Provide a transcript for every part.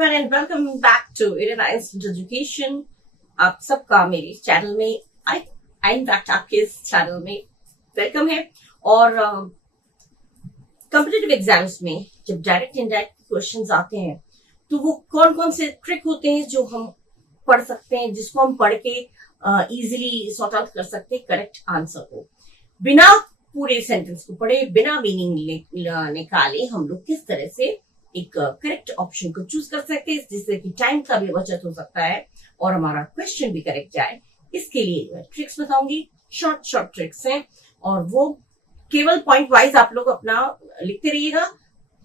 everyone and welcome back to Indian Instant Education। आप सबका मेरे चैनल में इनफैक्ट आपके इस चैनल में वेलकम है। और कॉम्पिटिटिव एग्जाम्स में जब डायरेक्ट इनडायरेक्ट क्वेश्चंस आते हैं तो वो कौन कौन से ट्रिक होते हैं जो हम पढ़ सकते हैं, जिसको हम पढ़ के इजीली सॉर्ट आउट कर सकते हैं करेक्ट आंसर को, बिना पूरे सेंटेंस को पढ़े, बिना मीनिंग निकाले हम लोग किस तरह से एक करेक्ट ऑप्शन को चूज कर सकते हैं, जिससे कि टाइम का भी बचत हो सकता है और हमारा क्वेश्चन भी करेक्ट जाए। इसके लिए मैं ट्रिक्स बताऊंगी, शॉर्ट ट्रिक्स हैं और वो केवल पॉइंट वाइज आप लोग अपना लिखते रहिएगा।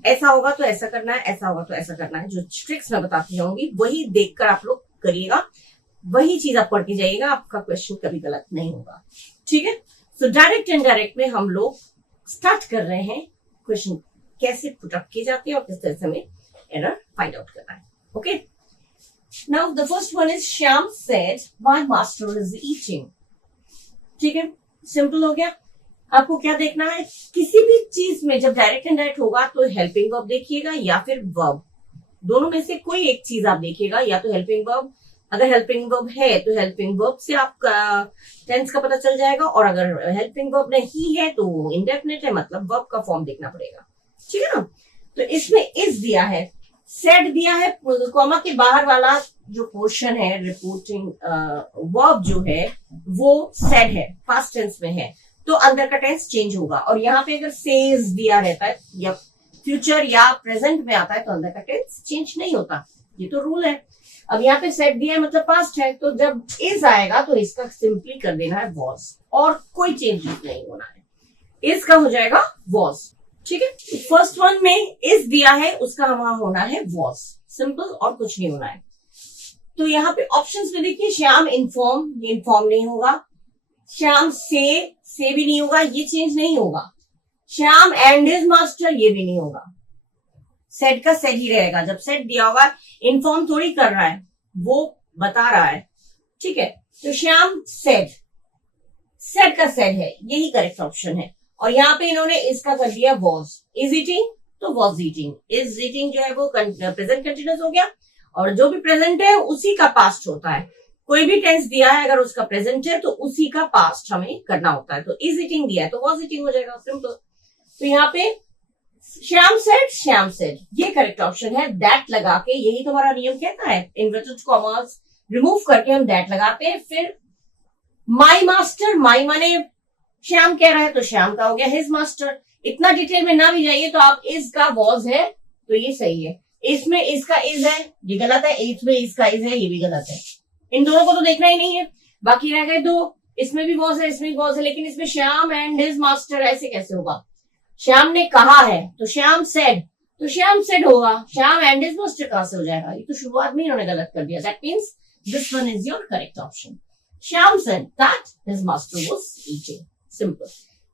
ऐसा होगा तो ऐसा करना है, ऐसा होगा तो ऐसा करना है। जो ट्रिक्स मैं बताती जाऊंगी वही देखकर आप लोग करिएगा, वही चीज आप पढ़ते जाइएगा, आपका क्वेश्चन कभी गलत नहीं होगा। ठीक है, सो डायरेक्ट इनडायरेक्ट में हम लोग स्टार्ट कर रहे हैं क्वेश्चन कैसे पुट अप किए जाते हैं और किस तरह से हमें एरर फाइंड आउट करना है। Okay, now the first one is Shyam said my master is eating. ठीक है, सिंपल हो गया। आपको क्या देखना है, किसी भी चीज में जब डायरेक्ट इनडायरेक्ट होगा तो हेल्पिंग वर्ब देखिएगा या फिर वर्ब, दोनों में से कोई एक चीज आप देखिएगा, या तो हेल्पिंग वर्ब। अगर हेल्पिंग वर्ब है तो हेल्पिंग वर्ब से आपका टेंस का पता चल जाएगा, और अगर हेल्पिंग वर्ब नहीं है तो इंडेफिनिट है, मतलब वर्ब का फॉर्म देखना पड़ेगा। ठीक है ना। तो इसमें इज दिया है, सेड दिया है, कॉमा के बाहर वाला जो पोर्शन है रिपोर्टिंग वर्ब जो है वो सेड है, पास्ट टेंस में है, तो अंदर का टेंस चेंज होगा। और यहाँ पे अगर सेज दिया रहता है या फ्यूचर या प्रेजेंट में आता है तो अंदर का टेंस चेंज नहीं होता, ये तो रूल है। अब यहाँ पे सेड दिया है मतलब पास्ट है, तो जब इज आएगा तो इसका सिंपली कर देना है वॉज, और कोई चेंज नहीं होना है, इज का हो जाएगा वॉज। ठीक है, फर्स्ट वन में इज दिया है, उसका वहां होना है वॉज, सिंपल, और कुछ नहीं होना है। तो यहाँ पे ऑप्शंस में देखिए, श्याम इन्फॉर्म, ये इन्फॉर्म नहीं होगा। श्याम से भी नहीं होगा, ये चेंज नहीं होगा। श्याम एंड हिज मास्टर, ये भी नहीं होगा। सेड का सेड ही रहेगा, जब सेड दिया होगा, इन्फॉर्म थोड़ी कर रहा है, वो बता रहा है। ठीक है, तो श्याम सेड, सेड का सेड है, यही करेक्ट ऑप्शन है। और यहाँ पे इन्होंने इसका कर दिया वॉज, इज ईटिंग तो वॉज ईटिंग, इज ईटिंग जो है वो प्रेजेंट कंटिन्यूस हो गया, और जो भी प्रेजेंट है उसी का पास्ट होता है। कोई भी टेंस दिया है अगर उसका प्रेजेंट है तो उसी का पास्ट हमें करना होता है। तो इज ईटिंग दिया है तो वॉज ईटिंग हो जाएगा, सिंपल। तो यहाँ पे श्याम सेड, ये करेक्ट ऑप्शन है। दैट लगा के, यही तुम्हारा नियम कहता है, इन्वर्टेड कॉमास रिमूव करके हम दैट लगाते हैं। फिर माई मास्टर, माई माने श्याम कह रहा है तो श्याम का हो गया हिज मास्टर। इतना डिटेल में ना भी जाइए, तो आप इज का वॉज है तो ये सही है, इसमें इसका इज है ये गलत है, इसमें इसका इज है ये भी गलत है। इन दोनों को तो देखना ही नहीं है, बाकी रह गए दो, इसमें भी वॉज है इसमें भी वॉज है, लेकिन इसमें श्याम एंड हिज मास्टर ऐसे कैसे होगा? श्याम ने कहा है तो श्याम सेड होगा, श्याम एंड हिज मास्टर कहां से हो जाएगा? ये तो शुरुआत में इन्होंने गलत कर दिया। That means this one is your correct option. Shyam said that his master was eating, simple.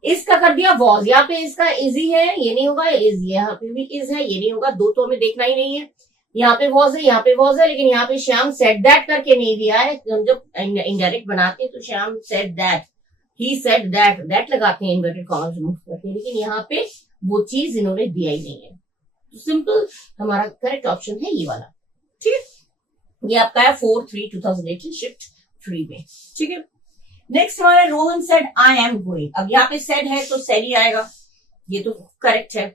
इसका कर दिया वॉज, यहाँ पे इसका इजी है, ये नहीं होगा, इज यहाँ पे भी इज है, ये नहीं होगा, दो तो हमें देखना ही नहीं है। यहाँ पे वॉज है, यहाँ पे वॉज है, लेकिन यहाँ पे श्याम सेड दैट करके नहीं दिया है। हम जब इनडायरेक्ट बनाते हैं तो Shyam said that, he said that लगाते हैं इन्वर्टेड कॉमास रिमूव करते हैं, लेकिन यहाँ पे वो चीज इन्होंने दिया ही नहीं है। तो सिंपल हमारा करेक्ट ऑप्शन है ये वाला। ठीक है, ये आपका है 4/3/2018 शिफ्ट 3 में। ठीक है, नेक्स्ट हमारा Rohan said I am going. अब यहाँ पे सेड है तो सेड ही आएगा, ये तो करेक्ट है,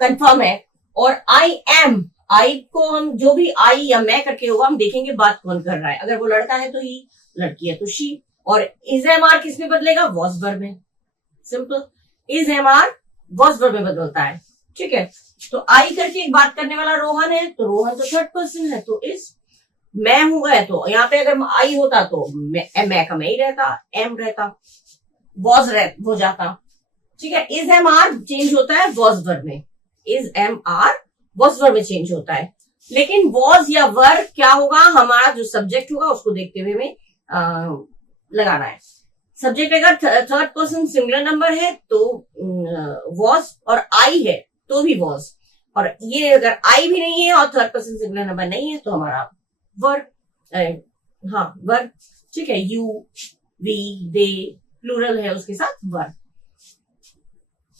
कंफर्म है। और आई एम, आई को हम जो भी आई या मैं करके होगा हम देखेंगे बात कौन कर रहा है। अगर वो लड़का है तो ही, लड़की है तो शी। और इज एम आर किस में बदलेगा? वॉज वर्ब में, simple. Is am are was verb में बदलता है। ठीक है, तो आई करके एक बात करने वाला रोहन है, तो रोहन तो थर्ड पर्सन है, तो इज। मैं हूं गए तो यहाँ पे अगर आई होता तो मैं का मैं ही रहता, एम रहता, वॉज हो जाता। ठीक है, इज एम आर चेंज होता है वॉज वर्ब में, is am are was verb में चेंज होता है। लेकिन वॉज या वर्ब क्या होगा, हमारा जो सब्जेक्ट होगा उसको देखते हुए हमें लगाना है। सब्जेक्ट अगर थर्ड पर्सन सिंगुलर नंबर है तो वॉज, और आई है तो भी वॉज, और ये अगर आई भी नहीं है और थर्ड पर्सन सिंगुलर नंबर नहीं है तो हमारा वर्ब, हाँ वर्ब। ठीक है, यू, वी, दे प्लूरल है उसके साथ वर्ब।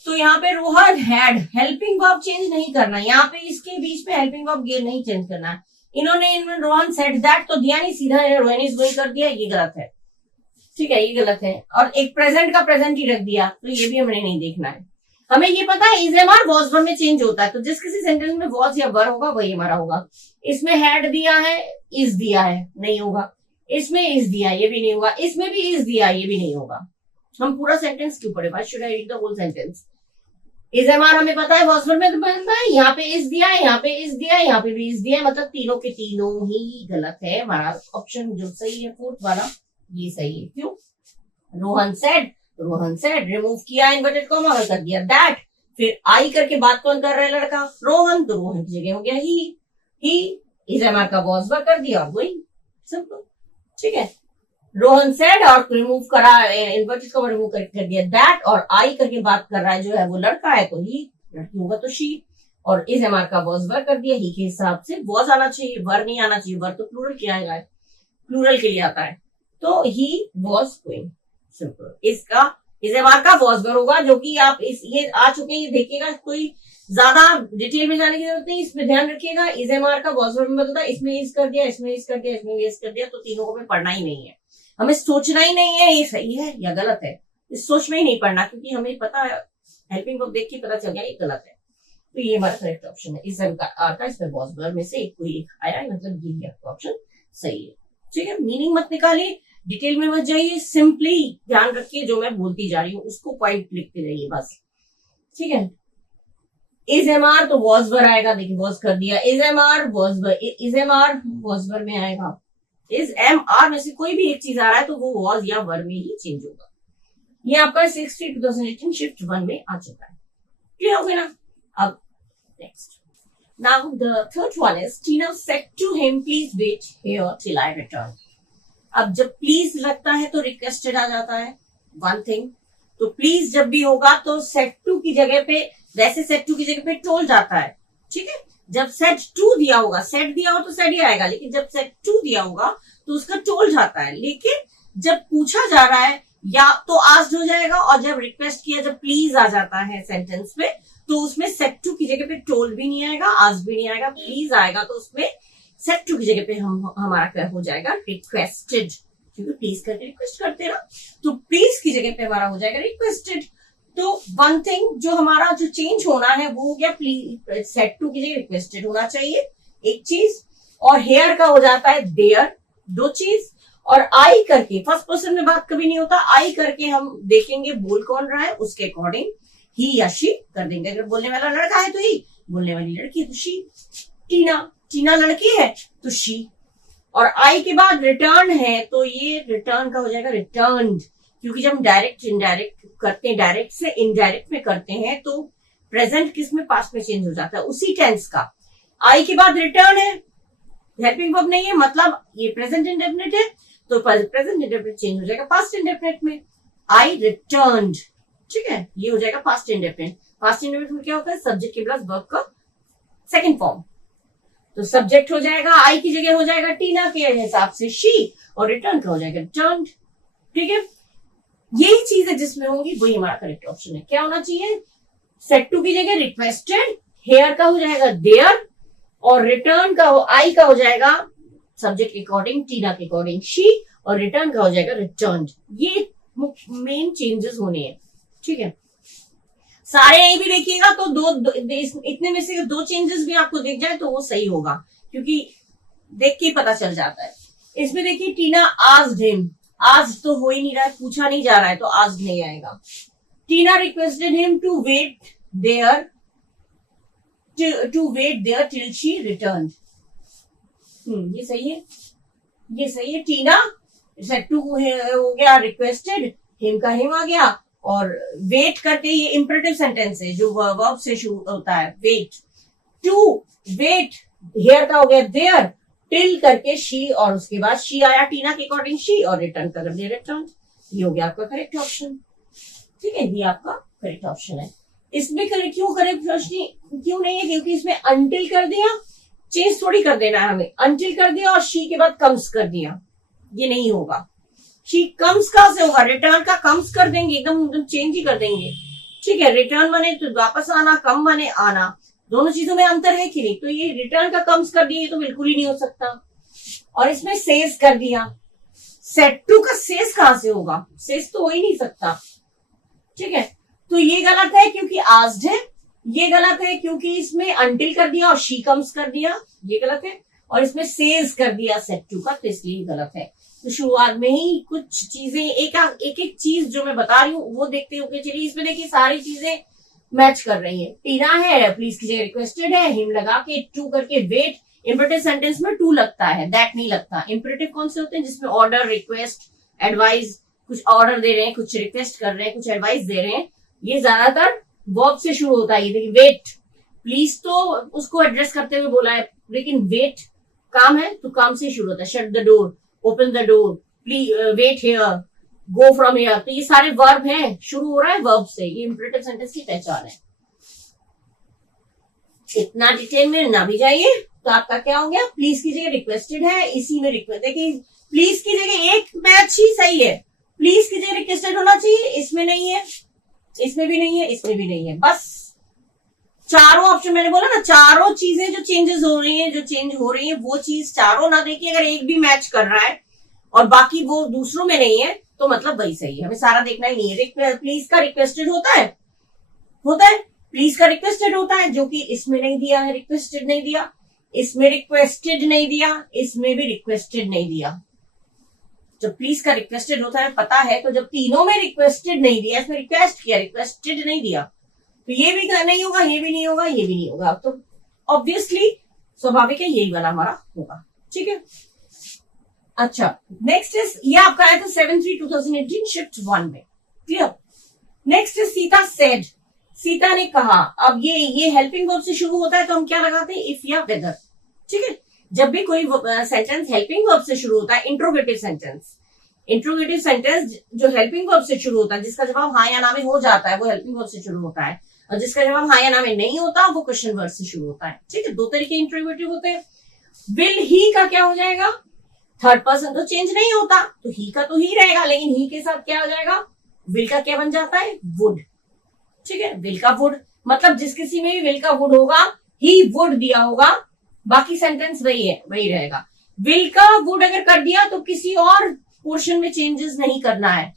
तो यहाँ पे Rohan had, helping verb change नहीं करना, यहाँ पे इसके बीच में हेल्पिंग वर्ब गेन नहीं चेंज करना है। इन्होंने रोहन सेड दैट तो दिया नहीं, सीधा रोहन इज गोइंग कर दिया, ये गलत है, ठीक है, ये गलत है। और एक प्रेजेंट का प्रेजेंट ही रख दिया, तो ये भी हमें नहीं देखना है। हमें ये पता है is am are was were में चेंज होता है, तो जिस किसी सेंटेंस में वॉज या वर होगा वही हमारा होगा। इसमें हैड दिया है, इज दिया है, नहीं होगा। इसमें इज दिया, ये भी नहीं होगा। इसमें भी इज दिया, ये भी नहीं होगा। हम पूरा सेंटेंस क्यों पढ़े? Why should I read the whole sentence? Is am are हमें पता है, वॉज वर में तो पता है, यहाँ पे इज दिया है, यहाँ पे इज दिया है, यहाँ पे भी इज दिया है, मतलब तीनों के तीनों ही गलत है। हमारा ऑप्शन जो सही है फोर्थ वाला, ये सही है। क्यों? रोहन सेड रिमूव किया इन्वर्टेड कॉमा और कर दिया दैट, फिर आई करके बात कौन कर रहा है? लड़का रोहन, तो रोहन की जगह हो गया ही इज एम आर का वॉज वर कर दिया और वही सिंपल, ठीक है। रोहन सेड और रिमूव करा, इन्वर्टेड कॉमा रिमूव कर दिया दैट, और आई करके बात कर रहा है जो है वो लड़का है तो ही, लड़की होगा तो शी, और इज एम आर का वॉज वर कर दिया ही के हिसाब से। वॉज आना चाहिए, वर नहीं आना चाहिए, वर तो प्लूरल के आएगा, प्लूरल के लिए आता है, तो ही वॉज गोइंग, सिंपल। इसका इज एम आर का वॉज वर होगा, जो कि आप ये आ चुके हैं, ये देखिएगा, कोई ज्यादा डिटेल में जाने की जरूरत नहीं, इसमें ध्यान रखिएगा। इज एम आर का वॉज वर में बदलता है, इसमें इज कर दिया, इसमें इज कर दिया, इसमें इज कर दिया, तो तीनों को हमें पढ़ना ही नहीं है, हमें सोचना ही नहीं है ये सही है या गलत है, इस सोच में ही नहीं पढ़ना, क्योंकि हमें पता है, हेल्पिंग वर्ब देख के पता चल गया ये गलत है। तो ये हमारा करेक्ट ऑप्शन है। इज एम आर का इसमें वॉज वर में से कोई एक आया, मतलब ये आपका ऑप्शन सही है, ठीक है। मीनिंग मत निकालिए, डिटेल में मत जाइए, सिंपली ध्यान रखिए जो मैं बोलती जा रही हूँ उसको पॉइंट लिखते जाइए बस, ठीक है। इज एम आर तो वॉज वर आएगा, देखिए वॉज कर दिया, is am are was were, is am are was were में आएगा। इज एम आर में से कोई भी एक चीज आ रहा है तो वो वॉज या वर में ही चेंज होगा। ये आपका 2018 शिफ्ट 1 में आ चुका है, क्लियर हो गया ना। अब next, now the third one is Tina said to him please wait here till I return. अब जब प्लीज लगता है तो रिक्वेस्टेड आ जाता है, वन थिंग। तो प्लीज जब भी होगा तो सेड टू की जगह पे, वैसे सेड टू की जगह पे टोल्ड जाता है, ठीक है। जब सेड टू दिया होगा, सेड दिया हो तो सेड ही आएगा, लेकिन जब सेड टू दिया होगा तो उसका टोल्ड जाता है। लेकिन जब पूछा जा रहा है या तो आस्क्ड हो जाएगा, और जब रिक्वेस्ट किया, जब प्लीज आ जाता है सेंटेंस में, तो उसमें सेड टू की जगह पे टोल्ड भी नहीं आएगा, आस्क्ड भी नहीं आएगा, प्लीज आएगा, तो उसमें सेड टू की जगह पे हमारा क्या हो जाएगा? रिक्वेस्टेड, क्योंकि प्लीज करके रिक्वेस्ट करते ना, तो प्लीज की जगह पे हमारा हो जाएगा रिक्वेस्टेड। तो वन थिंग जो हमारा जो चेंज होना है वो हो गया, प्लीज सेड टू की जगह रिक्वेस्टेड होना चाहिए, एक चीज। और हेयर का हो जाता है देयर, दो चीज। और आई करके, फर्स्ट पर्सन में बात कभी नहीं होता, आई करके हम देखेंगे बोल कौन रहा है, उसके अकॉर्डिंग ही या शी कर देंगे। अगर बोलने वाला लड़का है तो ही, बोलने वाली लड़की है तो शी। टीना लड़की है तो शी। और आई के बाद रिटर्न है तो ये रिटर्न का हो जाएगा रिटर्न्ड, क्योंकि जब हम डायरेक्ट इनडायरेक्ट करते हैं, डायरेक्ट से इनडायरेक्ट में करते हैं तो प्रेजेंट किस में, पास्ट में चेंज हो जाता है, उसी टेंस का। आई के बाद रिटर्न है, हेल्पिंग वर्ब नहीं है, मतलब ये प्रेजेंट इंडेफिनिट है, तो प्रेजेंट इंडेफिनिट चेंज हो जाएगा पास्ट इंडेफिनिट में। आई रिटर्न्ड, ठीक है, ये हो जाएगा पास्ट इंडेफिनिट। पास्ट इंडेफिनिट में क्या होता है? सब्जेक्ट के प्लस वर्ब का सेकंड फॉर्म, तो सब्जेक्ट हो जाएगा, आई की जगह हो जाएगा टीना के हिसाब से शी, और रिटर्न का हो जाएगा रिटर्न्ड, ठीक है। यही चीज है जिसमें होंगी, वही हमारा करेक्ट ऑप्शन है। क्या होना चाहिए? सेड टू की जगह रिक्वेस्टेड, हेयर का हो जाएगा देयर, और रिटर्न का आई का हो जाएगा सब्जेक्ट के अकॉर्डिंग, टीना के अकॉर्डिंग शी, और रिटर्न का हो जाएगा रिटर्न्ड। ये मेन चेंजेस होने हैं, ठीक है। सारे यही भी देखिएगा तो इतने में से दो चेंजेस भी आपको दिख जाए तो वो सही होगा, क्योंकि देख के पता चल जाता है। इसमें देखिए टीना आस्क्ड हिम, आस्क्ड तो हो ही नहीं रहा है, पूछा नहीं जा रहा है, तो आस्क्ड नहीं आएगा। Tina requested him to wait there till she return. ये सही है, ये सही है। टीना सेड टू हो गया रिक्वेस्टेड, हिम का हिम आ गया, और वेट करके ये इंपरेटिव सेंटेंस है जो वर्ब से शुरू होता है, वेट टू वेट, हियर का हो गया देयर, टिल करके शी, और उसके बाद शी आया टीना के अकॉर्डिंग शी, और रिटर्न कर दिया रिटर्न। ये हो गया आपका करेक्ट ऑप्शन, ठीक है, ये आपका करेक्ट ऑप्शन है। इसमें क्यों करेक्ट क्यों नहीं है? क्योंकि इसमें अंटिल कर दिया, चेंज थोड़ी कर देना है हमें, अंटिल कर दिया और शी के बाद कम्स कर दिया, ये नहीं होगा। शी कम्स कहां से होगा? रिटर्न का कम्स कर देंगे, एकदम चेंज ही कर देंगे, ठीक है, रिटर्न माने तो वापस आना, कम माने आना, दोनों चीजों में अंतर है कि नहीं? तो ये रिटर्न का कम्स कर दिया, ये तो बिल्कुल ही नहीं हो सकता। और इसमें सेज कर दिया, सेट टू का सेज कहां से होगा? सेज तो हो ही नहीं सकता। ठीक है, तो ये गलत है क्योंकि आस्ड है, ये गलत है क्योंकि इसमें अंटिल कर दिया और शी कम्स कर दिया, ये गलत है। और इसमें सेज कर दिया सेट टू का, तो इसलिए गलत है। तो शुरुआत में ही कुछ चीजें एक एक चीज जो मैं बता रही हूँ वो देखते हो। चलिए इसमें देखिए सारी चीजें मैच कर रही है। पीना है, प्लीज की जगह रिक्वेस्टेड है, हिम लगा के टू करके वेट। इंपरेटिव सेंटेंस में टू लगता है, दैट नहीं लगता। इंपरेटिव कौन से होते हैं? जिसमें ऑर्डर, रिक्वेस्ट, एडवाइस, कुछ ऑर्डर दे रहे हैं, कुछ रिक्वेस्ट कर रहे हैं, कुछ एडवाइस दे रहे हैं। ये ज्यादातर वर्ब से शुरू होता है। ये देखिए वेट, प्लीज तो उसको एड्रेस करते हुए बोला है, लेकिन वेट काम है तो काम से शुरू होता है। Shut the door, open the door, please wait here, go from here, तो ये सारे वर्ब हैं, शुरू हो रहा है वर्ब से। ये इंपरेटिव सेंटेंस की पहचान है। इतना डिटेल में ना भी जाइए। तो आपका क्या हो गया? प्लीज की जगह रिक्वेस्टेड है, इसी में रिक्वेस्ट, देखिए प्लीज की जगह एक मैच ही सही है। प्लीज की जगह रिक्वेस्टेड होना चाहिए, इसमें नहीं है, इसमें भी नहीं है, इसमें भी नहीं है। बस चारों ऑप्शन, मैंने बोला ना, चारों चीजें जो चेंजेस हो रही हैं, जो चेंज हो रही है, वो चीज चारों ना देखिए। अगर एक भी मैच कर रहा है और बाकी वो दूसरों में नहीं है तो मतलब वही सही है। हमें सारा देखना ही नहीं है। प्लीज का रिक्वेस्टेड होता है, होता है, प्लीज का रिक्वेस्टेड होता है, जो कि इसमें नहीं दिया है, रिक्वेस्टेड नहीं दिया, इसमें रिक्वेस्टेड नहीं दिया, इसमें भी रिक्वेस्टेड नहीं दिया। जब प्लीज का रिक्वेस्टेड होता है पता है, तो जब तीनों में रिक्वेस्टेड नहीं दिया, इसमें रिक्वेस्ट किया, रिक्वेस्टेड नहीं दिया, तो ये भी नहीं होगा, ये भी नहीं होगा, ये भी नहीं होगा। तो ऑब्वियसली स्वाभाविक है यही वाला हमारा होगा। ठीक है, अच्छा नेक्स्ट इज, ये आपका आया था 7/3/2018 शिफ्ट 1 में। Clear? Next is Sita said, Sita ने कहा। अब ये हेल्पिंग वर्ब से शुरू होता है तो हम क्या लगाते हैं? इफ या वेदर। ठीक है, जब भी कोई सेंटेंस हेल्पिंग वर्ब से शुरू होता है, इंट्रोगेटिव सेंटेंस, इंट्रोगेटिव सेंटेंस जो हेल्पिंग वर्ब से शुरू होता है, जिसका जवाब हाँ या ना में हो जाता है, वो हेल्पिंग वर्ब से शुरू होता है। और जिसका जवाब हाँ या ना में नहीं होता, वो क्वेश्चन वर्ब से शुरू होता है। ठीक है, दो तरीके इंट्रोगेटिव होते हैं। विल ही का क्या हो जाएगा? थर्ड पर्सन तो चेंज नहीं होता, तो ही का तो ही रहेगा, लेकिन ही के साथ क्या हो जाएगा? विल का क्या बन जाता है? वुड। ठीक है, विल का वुड, मतलब जिस किसी में भी विल का वुड होगा, ही वुड दिया होगा, बाकी सेंटेंस वही है, वही रहेगा। विल का वुड अगर कर दिया तो किसी और पोर्शन में चेंजेस नहीं करना है।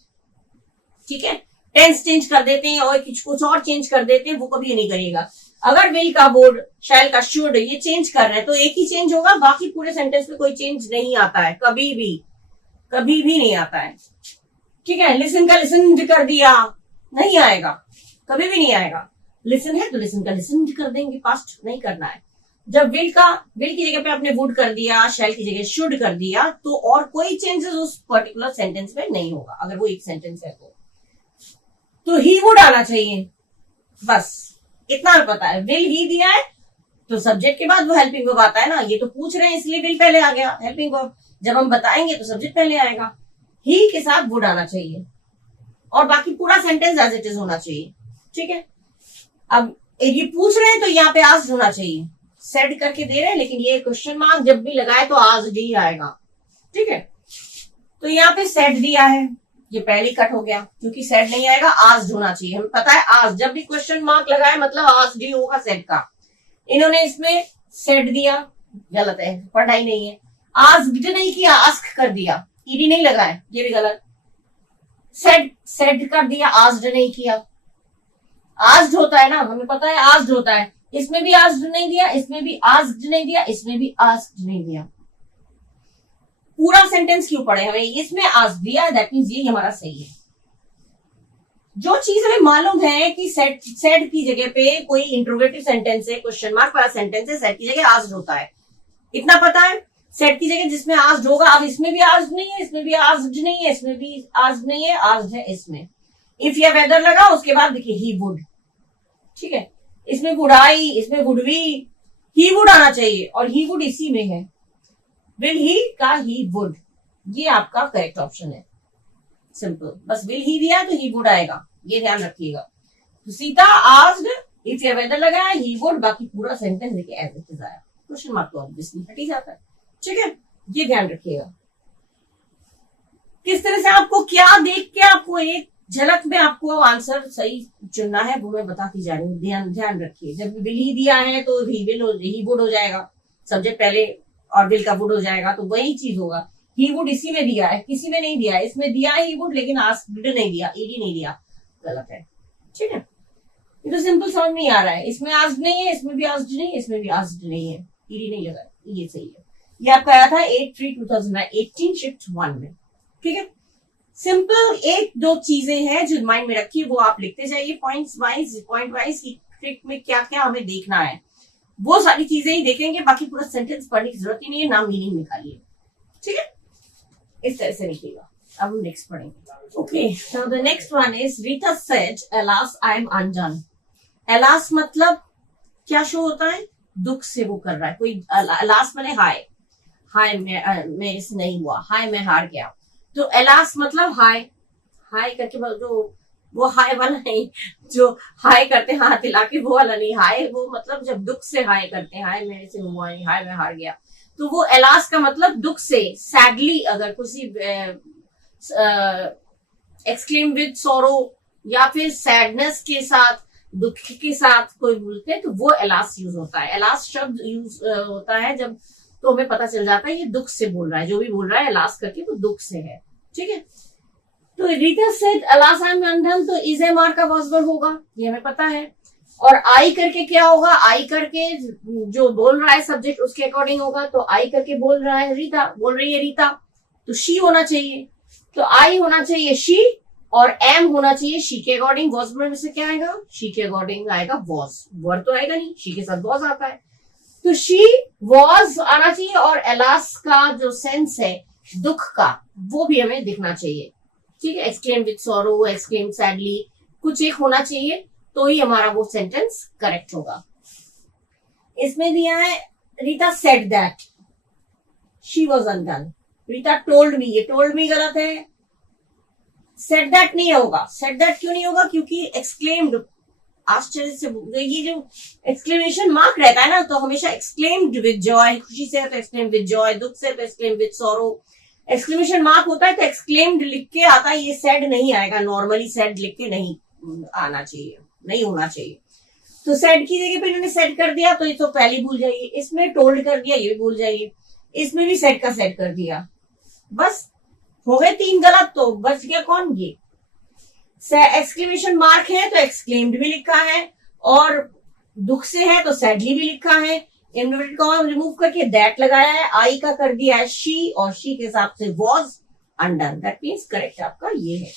ठीक है, टेंस चेंज कर देते हैं और कुछ और चेंज कर देते हैं, वो कभी नहीं करिएगा। अगर विल का वुड, शैल का शुड, ये चेंज कर रहे हैं तो एक ही चेंज होगा, बाकी पूरे सेंटेंस में कोई चेंज नहीं आता है, कभी भी नहीं आता है। ठीक है, लिसन का लिसन कर दिया, नहीं आएगा, कभी भी नहीं आएगा। लिसन है तो लिसन का लिसन कर देंगे, पास्ट नहीं करना है। जब विल की जगह पे आपने वुड कर दिया, शैल की जगह शुड कर दिया, तो और कोई चेंजेस उस पर्टिकुलर सेंटेंस में नहीं होगा, अगर वो एक सेंटेंस है तो ही वुड आना चाहिए, बस इतना पता है। विल ही दिया है तो सब्जेक्ट के बाद वो हेल्पिंग वर्ब आता है ना, ये तो पूछ रहे हैं इसलिए विल पहले आ गया, हेल्पिंग वर्ब जब हम बताएंगे तो सब्जेक्ट पहले आएगा। ही के साथ वुड आना चाहिए और बाकी पूरा सेंटेंस एज इट इज होना चाहिए। ठीक है, अब ये पूछ रहे हैं तो यहाँ पे आस्क्ड होना चाहिए, सेड करके दे रहे हैं, लेकिन ये क्वेश्चन मार्क जब भी लगाए तो आस्क्ड ही आएगा। ठीक है, तो यहाँ पे सेड दिया है, ये पहले कट हो गया क्योंकि सेड नहीं आएगा, आस्क्ड होना चाहिए। हमें पता है आस्क्ड, जब भी क्वेश्चन मार्क लगाए मतलब आस्क्ड ही होगा सेड का। इन्होंने इसमें सेड दिया, गलत है, पढ़ाई नहीं है। आस्क्ड नहीं किया, आस्क कर दिया, ईडी नहीं लगाए, ये भी गलत। सेड कर दिया, आस्क्ड नहीं किया। आस्क्ड होता है ना, हमें पता है आस्क्ड होता है, इसमें भी आस्क्ड नहीं दिया, इसमें भी आस्क्ड नहीं दिया, इसमें भी आस्क्ड नहीं दिया। पूरा सेंटेंस क्यों पढ़े हमें? इसमें आस्क्ड दिया, दैट मींस ये हमारा सही है। जो चीज हमें मालूम है कि सेड की जगह पे कोई इंट्रोगेटिव सेंटेंस है, क्वेश्चन मार्क वाला सेंटेंस है, सेड की जगह आस्क्ड होता है, इतना पता है। सेड की जगह जिसमें आस्क्ड होगा, अब इसमें भी आस्क्ड नहीं है, इसमें भी आस्क्ड नहीं है, इसमें भी आस्क्ड नहीं है, आस्क्ड है इसमें। इफ या वेदर लगा, उसके बाद देखिए ही वुड। ठीक है, इसमें वुड आई, इसमें वुड वी, ही वुड आना चाहिए और ही वुड इसी में है। विल ही का ही वुड, ये आपका करेक्ट ऑप्शन है। सिंपल, बस विल ही दिया तो ही वुड आएगा, ये ध्यान रखिएगा। तो सीता आस्क्ड, इफ या वेदर लगाया, ही वुड, बाकी पूरा सेंटेंस देखिए एज इट इज आया, क्वेश्चन मार्क तो ऑब्वियसली हट ही जाता है। ठीक है, ये ध्यान रखिएगा। किस तरह से आपको क्या देख के आपको एक झलक में आपको आंसर सही चुनना है, वो मैं बताती जा रही हूँ, ध्यान ध्यान रखिए। जब विल ही दिया है तो ही वुड हो जाएगा, सब्जेक्ट पहले और विल का वुड हो जाएगा, तो वही चीज होगा। ही वुड इसी में दिया है, किसी में नहीं दिया है, इसमें दिया है ही वुड, लेकिन आस्क्ड नहीं दिया, ईडी नहीं दिया, गलत है। ठीक है, ये तो सिंपल समझ में आ रहा है। इसमें आस्क्ड नहीं है, इसमें भी आस्क्ड नहीं है, इसमें भी आस्क्ड नहीं है, ईडी नहीं लगा, ये सही है। ये आपका आया था 8/3/2018 शिफ्ट 1 में। ठीक है, सिंपल एक दो चीजें हैं जो माइंड में रखिए, वो आप लिखते जाइए पॉइंट वाइज की ट्रिक में क्या क्या हमें देखना है, वो सारी चीजें ही देखेंगे। बाकी पूरा सेंटेंस पढ़ने की जरूरत ही नहीं है, ना मीनिंग निकालिए। ठीक है, इस तरह से लिखिएगा। अब हम नेक्स्ट पढ़ेंगे। Okay, now the next one is Rita said alas I am undone. Alas मतलब क्या शो होता है, दुख से वो कर रहा है कोई। अलास माने हाय, हाय मेरे से नहीं हुआ, हाय मैं हार गया। तो अलास मतलब हाय, हाय करके जो वो हाय वाला नहीं, जो हाय करते हैं हाथ हिला के, वो वाला नहीं। हाय वो मतलब जब दुख से हाय करते हैं, हाय मेरे से हुआ नहीं, हाय मैं हार गया। तो वो अलास का मतलब दुख से, सैडली, अगर किसी एक्सक्लेम विद सोरो या फिर सैडनेस के साथ, दुख के साथ कोई बोलते हैं, तो वो अलास यूज होता है। अलास शब्द यूज होता है जब, तो हमें पता चल जाता है ये दुख से बोल रहा है, जो भी बोल रहा है अलास करके वो दुख से है। ठीक है, तो Rita said alas I am undone, तो इज एम आर का वाज वर्ब होगा, ये हमें पता है। और आई करके क्या होगा, आई करके जो बोल रहा है सब्जेक्ट उसके अकॉर्डिंग होगा। तो आई करके बोल रहा है रीता, बोल रही है रीता, तो शी होना चाहिए। तो आई होना चाहिए शी, और एम होना चाहिए शी के अकॉर्डिंग। वॉज में से क्या आएगा, शी के अकॉर्डिंग आएगा वॉज, वर्ब तो आएगा नहीं, शी के साथ वॉज आता है, तो शी वॉज आना चाहिए। और अलास का जो सेंस है दुख का, वो भी हमें दिखना चाहिए। ठीक है, exclaim with sorrow, exclaim sadly, कुछ एक होना चाहिए, तो ही हमारा वो सेंटेंस करेक्ट होगा। इसमें दिया है Rita said that she was undone. Rita told me, ये टोल्ड मी गलत है, सेड दैट नहीं होगा। सेड दैट क्यों नहीं होगा, क्योंकि एक्सक्लेम्ड, आश्चर्य से, ये जो एक्सक्लेमेशन मार्क रहता है ना, तो हमेशा एक्सक्लेम्ड विद जॉय, खुशी से है तो एक्सक्लेम विद जॉय, दुख से तो exclaim with sorrow. Exclamation mark होता है तो एक्सक्लेम्ड लिख के आता है, ये सेड नहीं आएगा, नॉर्मली सेड लिख के नहीं आना चाहिए, नहीं होना चाहिए। तो सेड की जगह पे इन्होंने सेड कर दिया, तो ये तो पहले भूल जाइए। इसमें टोल्ड कर दिया, ये भूल जाइए। इसमें भी सेड का सेड कर दिया, बस हो गए 3 गलत, तो बच गया कौन, ये। एक्सक्लेमेशन मार्क है तो एक्सक्लेम्ड भी लिखा है, और दुख से है तो सैडली भी लिखा है। इन्वर्टेड कॉमा रिमूव करके दैट लगाया है, आई का कर दिया है शी, और शी के हिसाब से was undone. That means correct आपका ये है।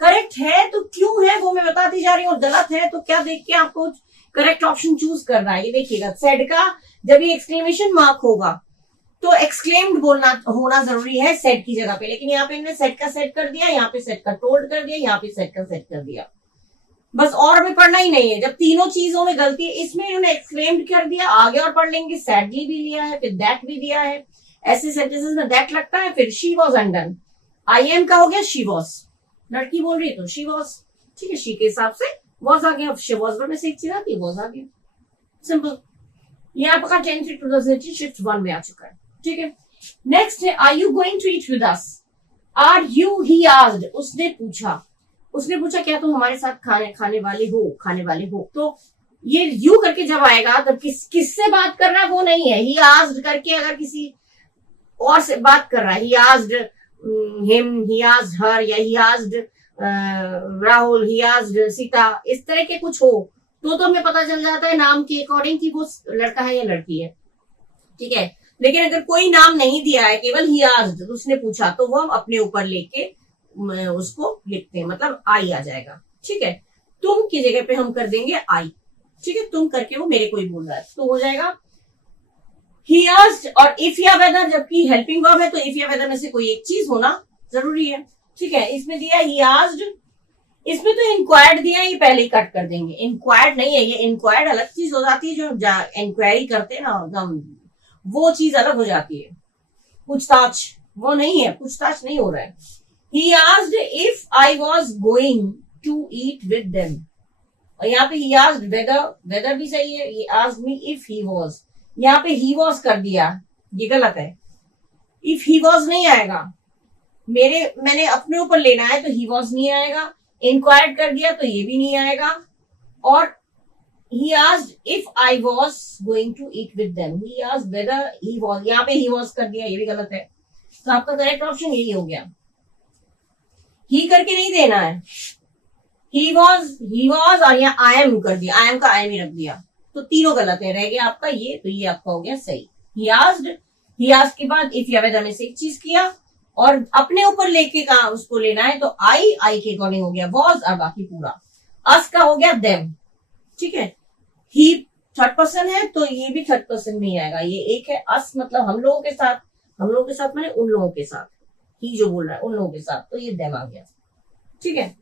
करेक्ट है तो क्यों है वो मैं बताती जा रही हूँ, और गलत है तो क्या देख के आपको करेक्ट ऑप्शन चूज करना है। ये देखिएगा, सेड का जब ये एक्सक्लेमेशन मार्क होगा तो एक्सक्लेम्ड बोलना होना जरूरी है सेट की जगह पे, लेकिन यहाँ पे इन्होंने सेट का सेट कर दिया, यहाँ पे सेट का टोल्ड कर दिया, यहाँ पे सेट का सेट कर दिया, बस और हमें पढ़ना ही नहीं है। जब तीनों चीजों में गलती है, इसमें इन्होंने एक्सक्लेम्ड कर दिया, आगे और पढ़ लेंगे, सैडली भी लिया है, फिर दैट भी दिया है, ऐसे सेंटेंसेस में दैट लगता है, फिर she was undone, I am का हो गया शी वॉज, लड़की बोल रही है तो शी वॉज, ठीक है, शी के हिसाब से वॉज आ गया, शी वॉज में से एक चीज आती है, वॉज आ गया, सिंपल। ये आपका 10/3/2018 शिफ्ट 1 में आ चुका है। ठीक है, नेक्स्ट है are you going to eat with us, are you, he asked, उसने पूछा, उसने पूछा क्या तुम हमारे साथ खाने वाले हो। तो ये यू करके जब आएगा तब किससे बात कर रहा है वो नहीं है। ही आस्क्ड करके अगर किसी और से बात कर रहा है, he asked him, he asked her, या he asked Rahul, he asked Sita, इस तरह के कुछ हो तो हमें पता चल जाता है नाम के अकॉर्डिंग कि वो लड़का है या लड़की है। ठीक है, लेकिन अगर कोई नाम नहीं दिया है, केवल ही आस्क्ड, तो उसने पूछा, तो वो हम अपने ऊपर लेके उसको लिखते हैं, मतलब आई आ जाएगा। ठीक है, तुम की जगह पे हम कर देंगे आई। ठीक है, तुम करके वो मेरे को ही बोल रहा है, तो हो जाएगा ही आस्क्ड। और इफ या वेदर, जबकि हेल्पिंग वर्ब है तो इफ या वेदर में से कोई एक चीज होना जरूरी है। ठीक है, इसमें दिया ही आस्क्ड, इसमें तो इंक्वायर्ड दिया, ये पहले ही कट कर देंगे, इंक्वायर्ड नहीं है ये, इंक्वायर्ड अलग चीज हो जाती है, जो इंक्वायरी करते हैं ना वो चीज अलग हो जाती है, पूछताछ वो नहीं है, पूछताछ नहीं हो रहा है। He asked if I was going to eat with them, और यहाँ पे he asked whether भी सही है, he asked me if he was, यहाँ पे he was कर दिया, ये गलत है, if he was नहीं आएगा, मैंने अपने ऊपर लेना है तो he was नहीं आएगा, इंक्वायर्ड कर दिया तो ये भी नहीं आएगा, और he asked if I was going to eat with them, he asked whether he was, यहाँ पे he was कर दिया, ये भी गलत है। तो आपका करेक्ट ऑप्शन यही हो गया, ही करके नहीं देना है, ही वॉज और यहाँ आई एम कर दिया, आई एम का आई एम ही रख दिया, तो तीनों गलत है, रह गया आपका ये, तो ये आपका हो गया सही। ही आस्क्ड के बाद इफ या वेदर में से एक चीज किया और अपने ऊपर लेके कहा उसको लेना है, तो आई के अकॉर्डिंग हो गया वॉज, और बाकी पूरा अस का हो गया देम, ठीक है। ही थर्ड पर्सन है तो ये भी थर्ड पर्सन में ही आएगा, ये एक है, अस मतलब हम लोगों के साथ, हम लोगों के साथ मैंने उन लोगों के साथ, ही जो बोल रहा है उन लोगों के साथ, तो ये देम आ गया, ठीक है।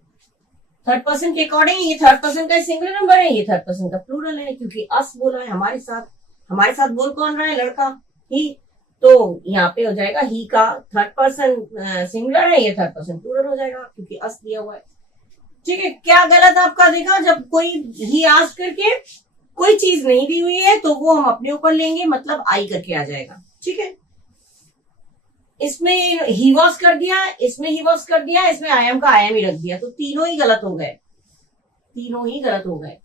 थर्ड पर्सन के अकॉर्डिंग ये थर्ड पर्सन का सिंगुलर नंबर है, ये थर्ड पर्सन का प्लूरल है, क्योंकि अस बोला है हमारे साथ बोल कौन रहा है, लड़का ही, तो यहाँ पे हो जाएगा ही का थर्ड पर्सन सिंगुलर है, ये थर्ड पर्सन प्लूरल हो जाएगा क्योंकि अस दिया हुआ है, ठीक है। क्या गलत आपका देखा, जब कोई ही आस्क करके कोई चीज नहीं दी हुई है तो वो हम अपने ऊपर लेंगे, मतलब आई करके आ जाएगा, ठीक है। इसमें ही वॉज कर दिया, इसमें ही वॉज कर दिया, इसमें आई एम का आई एम ही रख दिया, तो तीनों ही गलत हो गए,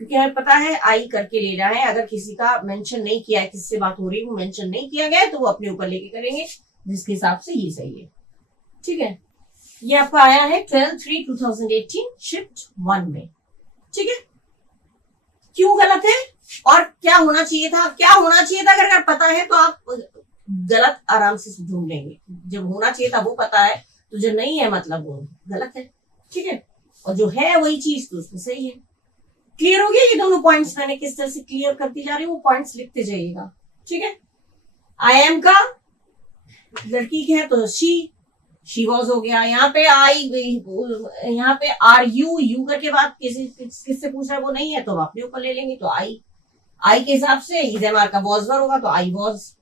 क्योंकि हमें पता है आई करके लेना है, अगर किसी का मेंशन नहीं किया है, किससे बात हो रही है वो मेंशन नहीं किया गया है, तो वो अपने ऊपर लेके करेंगे, जिसके हिसाब से ये सही है, ठीक है। ये आपका आया है 12/3/2018 शिफ्ट 1 में, ठीक है। क्यों गलत है और क्या होना चाहिए था, अगर पता है तो आप गलत आराम से ढूंढ लेंगे, जब होना चाहिए था वो पता है, तो जो नहीं है मतलब वो गलत है, ठीक है, और जो है वही चीज तो उसमें सही है। क्लियर हो गया ये दोनों पॉइंट्स, मैंने किस तरह से क्लियर करती जा रही हूँ, वो पॉइंट्स लिखते जाइएगा, ठीक है। आई एम का लड़की है तो शी वॉज हो गया, यहाँ पे यहाँ पे आर यू करके बात किससे पूछ रहा है वो नहीं है, तो हम अपने ऊपर ले लेंगे, तो आई के हिसाब से इजेमार का वॉजवर होगा, तो आई वॉज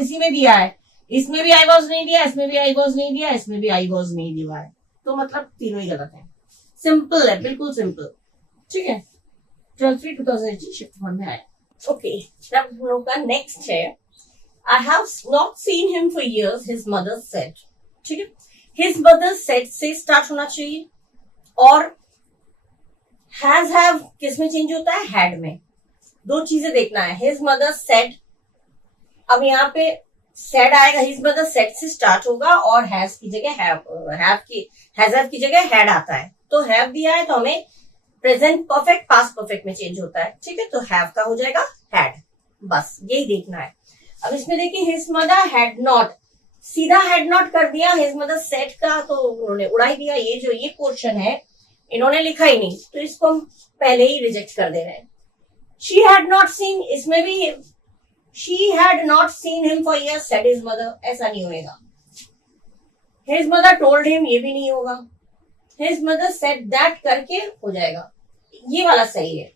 इसी में दिया है, इसमें भी आई वॉज नहीं दिया, इसमें भी आई वॉज नहीं दिया, इसमें भी आई वॉज नहीं दिया है, तो मतलब तीनों ही गलत है, सिंपल है, बिल्कुल सिंपल, ठीक है। 12/3/2018 शिफ्ट 1 में आया। ओके, तब हम लोग का नेक्स्ट है, I have not seen him for years, his mother said, ठीक है। हिज मदर सेड से स्टार्ट होना चाहिए, और हैव किस में चेंज होता है, हैड में। दो चीजें देखना है, हिज मदर सेड, अब यहाँ पे सेड आएगा, हिज मदर सेड से स्टार्ट होगा, और हैज की जगह हैव की जगह हैड आता है, तो हैव दिया है तो हमें प्रेजेंट परफेक्ट पास्ट परफेक्ट में चेंज होता है, ठीक है, तो हैव का हो जाएगा हैड, बस यही देखना है। अब इसमें देखिए हिज मदर हैड नॉट, सीधा हैड नॉट कर दिया, हिज मदर सेड का तो उन्होंने उड़ा ही दिया, ये जो ये पोर्शन है इन्होंने लिखा ही नहीं, तो इसको हम पहले ही रिजेक्ट कर दे रहे हैं। शी हैड नॉट सीन, इसमें भी she had not seen him for years said his mother, ऐसा नहीं होएगा। हिज मदर टोल्ड हिम, ये भी नहीं होगा। हिज मदर सेड दैट करके हो जाएगा, ये वाला सही है।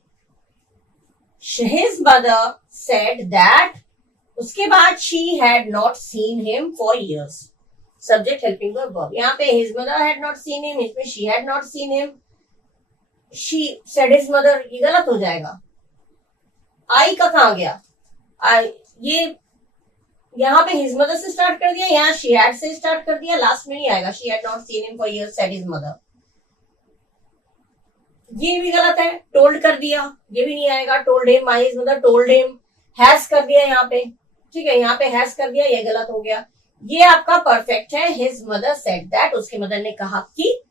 हिज मदर सेड दैट, उसके बाद she had not seen him for years, subject helping verb, यहाँ पे his mother had not seen him, इसमें she had not seen him, she said his mother, ये गलत हो जाएगा। आई का कहाँ गया, ये यहाँ पे हिज मदर से स्टार्ट कर दिया, यहाँ शी हैड से स्टार्ट कर दिया, लास्ट में नहीं आएगा, she had not seen him for years said his mother, ये भी गलत है। टोल्ड कर दिया, ये भी नहीं आएगा, told him, his mother told him, has कर दिया यहाँ पे, ठीक है, यहाँ पे हैज कर दिया, ये गलत हो गया। ये आपका परफेक्ट है, हिज मदर सेड दैट, उसके मदर ने कहा कि,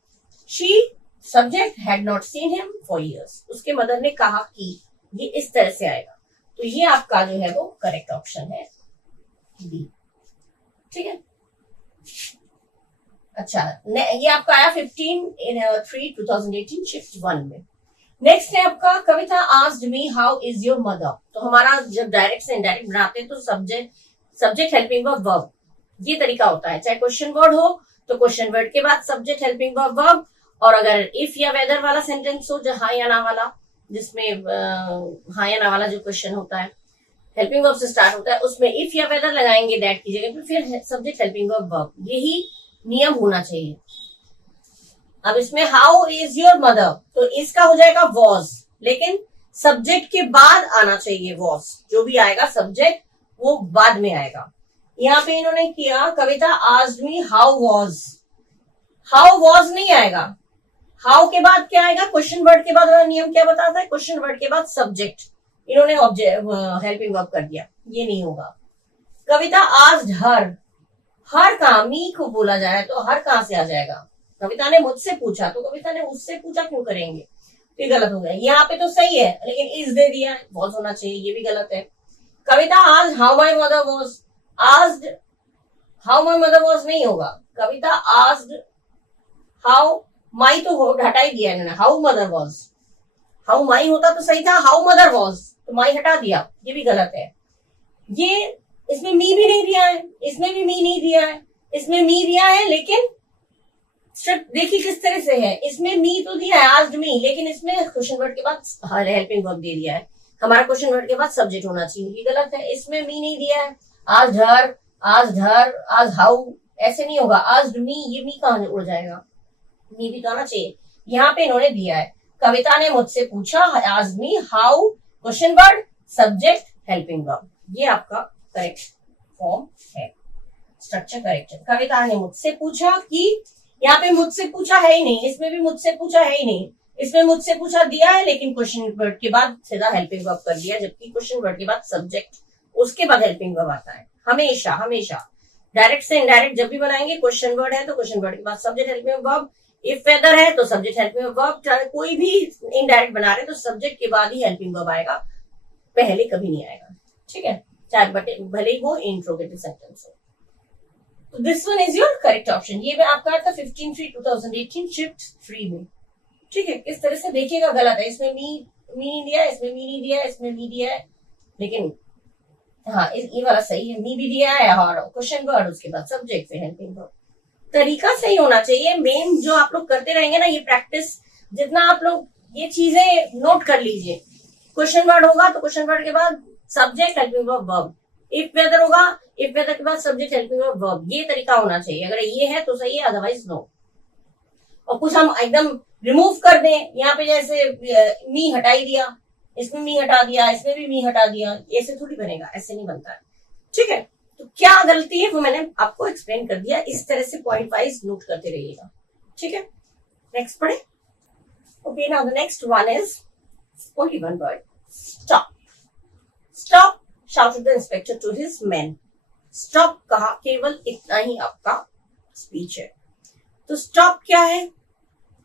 she subject had not seen him for years, उसके मदर ने कहा कि, ये इस तरह से आएगा, तो ये आपका जो है वो करेक्ट ऑप्शन है बी, ठीक है। अच्छा, ये आपका आया 15/3/2018 शिफ्ट 1 में। नेक्स्ट है आपका, Kavita asked me how is your mother, तो हमारा जब डायरेक्ट से इनडायरेक्ट बनाते हैं तो सब्जेक्ट हेल्पिंग वर्ब, ये तरीका होता है, चाहे क्वेश्चन वर्ड हो तो क्वेश्चन वर्ड के बाद सब्जेक्ट हेल्पिंग वर्ब, और अगर इफ या वेदर वाला सेंटेंस हो, जो हाँ या ना वाला, जिसमें हाँ या ना वाला जो क्वेश्चन होता है हेल्पिंग वर्ब से स्टार्ट होता है, उसमें इफ या वेदर लगाएंगे दैट की जगह पे, फिर सब्जेक्ट हेल्पिंग वर्ब, यही नियम होना चाहिए। अब इसमें हाउ इज योर मदर, तो इसका हो जाएगा वॉज, लेकिन सब्जेक्ट के बाद आना चाहिए वॉज, जो भी आएगा सब्जेक्ट वो बाद में आएगा। यहाँ पे इन्होंने किया, कविता आस्क्ड मी हाउ वॉज नहीं आएगा, हाउ के बाद क्या आएगा, क्वेश्चन वर्ड के बाद नियम क्या बताता है, क्वेश्चन वर्ड के बाद सब्जेक्ट, इन्होंने ऑब्जेक्ट हेल्पिंग वर्ब कर दिया, ये नहीं होगा। कविता आस्क्ड हर कहाँ मी को बोला जाए तो हर कहां से आ जाएगा, कविता ने मुझसे पूछा तो कविता ने उससे पूछा क्यों करेंगे, तो ये गलत हो गया। यहाँ पे तो सही है लेकिन इज दे दिया है, बहुत होना चाहिए, ये भी गलत है। Kavita asked how my mother was, asked how my mother was नहीं होगा, कविता आस्क्ड हाउ माई तो हटा ही दिया इन्होंने, how mother was, how my होता तो सही था, हाउ मदर वाज तो माई हटा दिया, ये भी गलत है। ये इसमें मी भी नहीं दिया है, इसमें भी मी नहीं दिया है, इसमें मी दिया है लेकिन देखिए किस तरह से है, इसमें मी तो दिया है आस्क्ड मी, लेकिन इसमें क्वेश्चन वर्ड के बाद हेल्पिंग वर्ब दे दिया है। हमारा क्वेश्चन वर्ड के बाद सब्जेक्ट होना चाहिए, ये गलत है। इसमें मी नहीं दिया है, asked her, asked her, asked how ऐसे नहीं होगा, आस्क्ड मी, ये मी कहां उड़ जाएगा, मी भी तो आना चाहिए। यहाँ पे इन्होंने दिया है कविता ने मुझसे पूछा, asked me, how question word, subject, helping verb, ये आपका करेक्ट फॉर्म है, स्ट्रक्चर करेक्ट है। कविता ने मुझसे पूछा कि, यहाँ पे मुझसे पूछा है ही नहीं, इसमें भी मुझसे पूछा है ही नहीं, इसमें मुझसे पूछा दिया है लेकिन क्वेश्चन वर्ड के बाद सीधा हेल्पिंग वर्ब कर दिया, जबकि क्वेश्चन वर्ड के बाद सब्जेक्ट, उसके बाद हेल्पिंग वर्ब आता है हमेशा हमेशा। डायरेक्ट से इनडायरेक्ट जब भी बनाएंगे, क्वेश्चन वर्ड है तो क्वेश्चन वर्ड के बाद subject helping verb, if whether है तो सब्जेक्ट हेल्पिंग वर्ब, कोई भी इनडायरेक्ट बना रहे तो सब्जेक्ट के बाद ही हेल्पिंग वर्ब आएगा, पहले कभी नहीं आएगा, ठीक है, चाहे भले ही वो इंट्रोगेटिव सेंटेंस हो। तो this one is your correct option. ये मैं आपका था 15/3/2018 शिफ्ट 3 में, ठीक है। किस तरह से देखिएगा, गलत है, इसमें मी नहीं दिया, इसमें मी नहीं दिया, इसमें मी दिया है, लेकिन हाँ ये वाला सही है, मी भी दिया है और क्वेश्चन वर्ड उसके बाद सब्जेक्ट से हेल्पिंग वर्ब। तरीका सही होना चाहिए, मेन जो आप लोग करते रहेंगे ना ये प्रैक्टिस, जितना आप लोग ये चीजें नोट कर लीजिए, क्वेश्चन वर्ड होगा तो क्वेश्चन वर्ड के बाद subject helping verb verb, if whether होगा इफ वेदर के बाद सब्जेक्ट हेल्पिंग वर्ब वर्ब, ये तरीका होना चाहिए। अगर ये है तो सही है, अदरवाइज नो। और कुछ हम एकदम रिमूव कर दें, यहाँ पे जैसे मी हटाई दिया, इसमें मी हटा दिया, इसमें भी मी हटा दिया, ऐसे थोड़ी बनेगा, ऐसे नहीं बनता है, ठीक है। तो क्या गलती है वो मैंने आपको एक्सप्लेन कर दिया, इस तरह से पॉइंट वाइज नोट करते रहिएगा, ठीक है। नेक्स्ट पढ़े। Okay, now the next one is only one word, stop. Stop shouted the inspector to his men. Stop कहा, केवल इतना ही आपका स्पीच है। तो स्टॉप क्या है,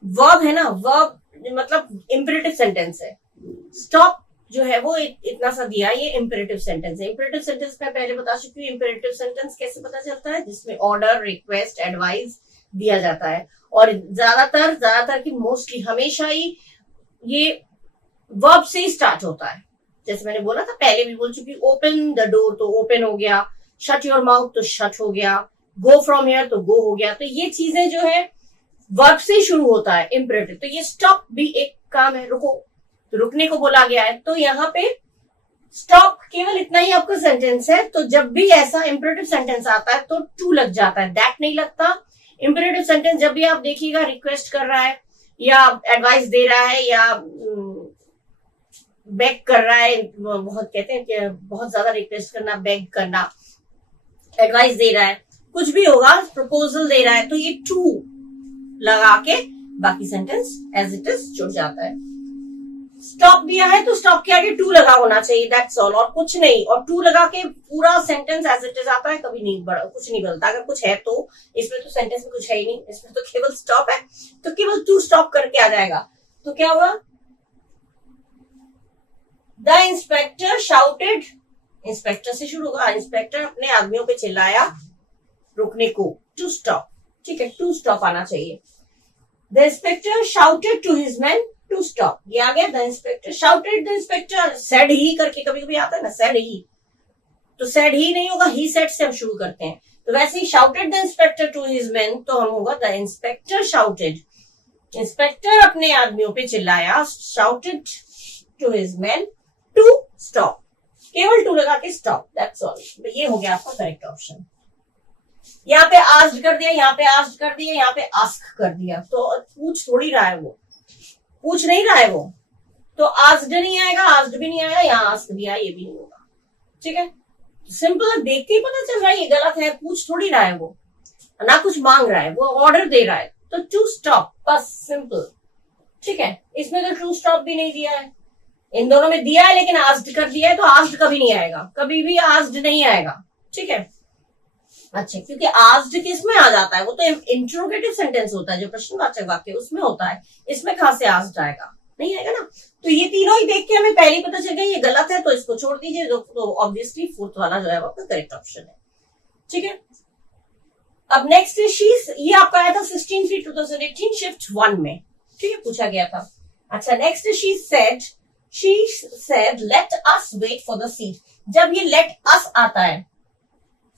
वर्ब है ना, वर्ब मतलब इंपेरेटिव सेंटेंस है। स्टॉप जो है वो इतना सा दिया, ये इंपेरेटिव सेंटेंस है। इंपेरेटिव सेंटेंस मैं पहले बता चुकी हूँ, इंपेरेटिव सेंटेंस कैसे पता चलता है, जिसमें ऑर्डर, रिक्वेस्ट, एडवाइस दिया जाता है, और ज्यादातर की मोस्टली हमेशा ही ये वर्ब से ही स्टार्ट होता है। जैसे मैंने बोला था, पहले भी बोल चुकी, ओपन द डोर तो ओपन हो गया, शट योर माउथ तो शट हो गया, गो फ्रॉम हियर तो गो हो गया। तो ये चीजें जो है वर्ब से ही शुरू होता है इंपेरेटिव। तो ये स्टॉप भी एक काम है, रुको, तो रुकने को बोला गया है। तो यहाँ पे स्टॉप केवल इतना ही आपका सेंटेंस है। तो जब भी ऐसा इंपेरेटिव सेंटेंस आता है तो टू लग जाता है, दैट नहीं लगता। इंपेरेटिव सेंटेंस जब भी आप देखिएगा रिक्वेस्ट कर रहा है या एडवाइस दे रहा है या बेग कर रहा है, बहुत कहते हैं कि बहुत ज्यादा रिक्वेस्ट करना, बेग करना, एडवाइस दे रहा है, कुछ भी होगा, प्रपोजल दे रहा है, तो ये टू लगा के बाकी सेंटेंस एज इट इज जुड़ जाता है। स्टॉप दिया है तो स्टॉप के आगे टू लगा होना चाहिए, दैट्स ऑल, और कुछ नहीं। और टू लगा के पूरा सेंटेंस एज इट इज आता है, कभी नहीं कुछ नहीं बदलता। अगर कुछ है तो इसमें तो सेंटेंस में कुछ है ही नहीं, इसमें तो केवल स्टॉप है, तो केवल टू स्टॉप करके आ जाएगा। तो क्या होगा, द इंस्पेक्टर शाउटेड, इंस्पेक्टर से शुरू होगा, इंस्पेक्टर अपने आदमियों पे चिल्लाया रुकने को, टू स्टॉप, ठीक है, टू स्टॉप आना चाहिए। The inspector shouted to his man to stop, ये आ गया। The inspector shouted, the inspector said he करके कभी कभी आता है ना, सेड ही, तो सेड ही नहीं होगा, ही सेड से हम शुरू करते हैं। तो वैसे ही shouted the inspector to his man, तो हम होगा द इंस्पेक्टर शाउटेड, इंस्पेक्टर अपने आदमियों पे चिल्लाया, shouted to his man to stop, केवल टू लगा के स्टॉप, दैट्स ऑल। ये हो गया आपका करेक्ट ऑप्शन। यहाँ पे आस्क्ड कर दिया, यहाँ पे आस्क्ड कर दिया, यहाँ पे आस्क कर दिया, तो पूछ थोड़ी रहा है वो, पूछ नहीं रहा है वो, तो आस्क्ड नहीं आएगा, आस्क्ड भी नहीं आएगा, यहाँ आस्क दिया, ये भी नहीं होगा, ठीक है। सिंपल देख के ही पता चल रहा है ये गलत है, पूछ थोड़ी रहा है वो, ना कुछ मांग रहा है, वो ऑर्डर दे रहा है। तो टू स्टॉप, बस सिंपल, ठीक है, इसमें तो ट्रू स्टॉप भी नहीं दिया है, इन दोनों में दिया है लेकिन आस्क्ड कर दिया है, तो आस्क्ड कभी नहीं आएगा, कभी भी आस्क्ड नहीं आएगा। ठीक है, अच्छा, क्योंकि आस्क्ड किस में आ जाता है, वो तो इंट्रोगेटिव सेंटेंस होता है, जो प्रश्नवाचक वाक्य उसमें होता है, इसमें कहां से आस्क्ड आएगा, नहीं आएगा ना। तो ये तीनों ही देख के हमें पहले ही पता चल गया ये गलत है, तो इसको छोड़ दीजिए, तो ऑब्वियसली फोर्थ वाला जो है वो आपका करेक्ट ऑप्शन है। ठीक है, अब नेक्स्ट ये आपका आया था 16/3/2018 शिफ्ट 1 में। ठीक है, पूछा गया था। अच्छा, next she said let us wait for the seat. जब ये लेट अस आता है,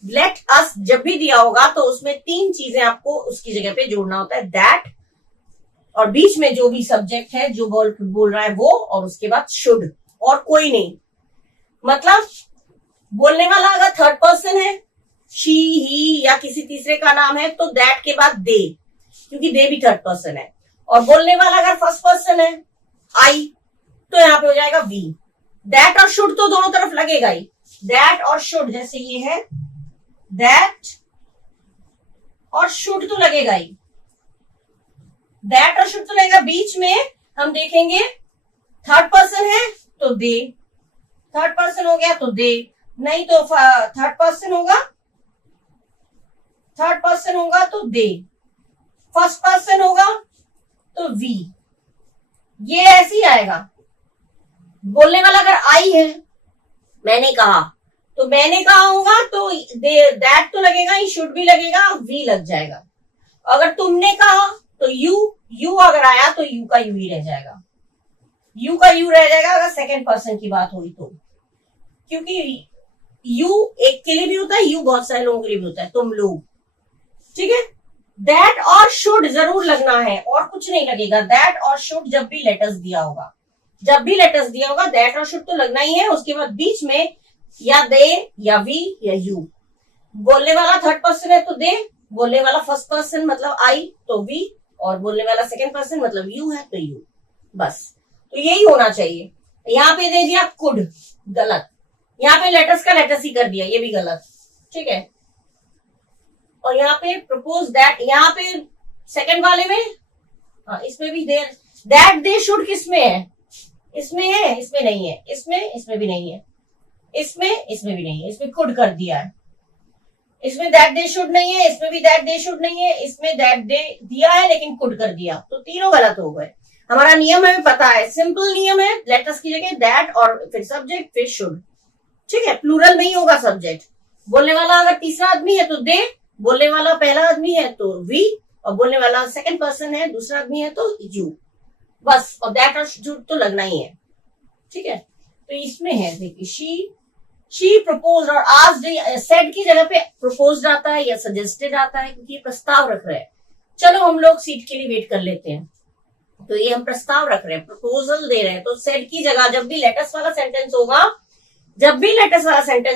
लेट अस जब भी दिया होगा तो उसमें 3 चीजें आपको उसकी जगह पे जोड़ना होता है, दैट, और बीच में जो भी सब्जेक्ट है जो बोल रहा है वो, और उसके बाद शुड, और कोई नहीं। मतलब बोलने वाला अगर थर्ड पर्सन है, शी, ही या किसी तीसरे का नाम है, तो दैट के बाद दे, क्योंकि दे भी थर्ड पर्सन है। और बोलने वाला अगर फर्स्ट पर्सन है, आई, तो यहां पे हो जाएगा वी। दैट और शुड तो दोनों तरफ लगेगा ही, दैट और शुड, जैसे ये है दैट और शुड तो लगेगा ही, दैट और शुड तो लगेगा। बीच में हम देखेंगे थर्ड पर्सन है तो दे, थर्ड पर्सन हो गया तो दे, नहीं तो थर्ड पर्सन होगा तो दे, फर्स्ट पर्सन होगा तो वी, ये ऐसे ही आएगा। बोलने वाला अगर आई है, मैंने कहा, तो मैंने कहा होगा तो दैट तो लगेगा ही, शुड भी लगेगा, वी लग जाएगा। अगर तुमने कहा तो यू अगर आया तो यू का यू ही रह जाएगा, यू का यू रह जाएगा अगर सेकंड पर्सन की बात हुई तो, क्योंकि यू एक के लिए भी होता है, यू बहुत सारे लोगों के लिए भी होता है, तुम लोग। ठीक है, दैट और शुड जरूर लगना है, और कुछ नहीं लगेगा। दैट और शुड जब भी लेटर्स दिया होगा, दैट और शुड तो लगना ही है। उसके बाद बीच में या दे या वी या यू। बोलने वाला थर्ड पर्सन है तो दे, बोलने वाला फर्स्ट पर्सन मतलब आई तो वी, और बोलने वाला सेकंड पर्सन मतलब यू है तो यू, बस। तो यही होना चाहिए। यहाँ पे दे दिया कुड, गलत। यहाँ पे लेटर्स का लेटर्स ही कर दिया, ये भी गलत। ठीक है, और यहाँ पे प्रपोज दैट, यहाँ पे सेकंड वाले में, हाँ, इसमें भी दैट दे शुड किसमें है, इसमें है, इसमें नहीं है, इसमें भी नहीं है, इसमें भी नहीं है, इसमें कुड कर दिया है। इसमें दैट दे शुड नहीं है, इसमें भी दैट दे शुड नहीं है, इसमें दैट दे दिया है लेकिन कुड कर दिया, तो तीनों गलत हो गए। हमारा नियम हमें पता है, सिंपल नियम है, लेटर्स की जगह दैट और फिर सब्जेक्ट फिर शुड। ठीक है, प्लूरल नहीं होगा सब्जेक्ट। बोलने वाला अगर तीसरा आदमी है तो दे, बोलने वाला पहला आदमी है तो वी, और बोलने वाला सेकंड पर्सन है, दूसरा आदमी है तो यू, बस। और दैट और शुड तो लगना ही है। ठीक है, तो इसमें है देखिए शी प्रपोज और आस्क्ड, सेड की जगह पे प्रपोज्ड आता है या सजेस्टेड आता है, क्योंकि ये प्रस्ताव रख रहे हैं। चलो हम लोग सीट के लिए वेट कर लेते हैं, तो ये हम प्रस्ताव रख रहे हैं, प्रपोजल दे रहे हैं, तो सेड की जगह जब भी लेटर्स वाला सेंटेंस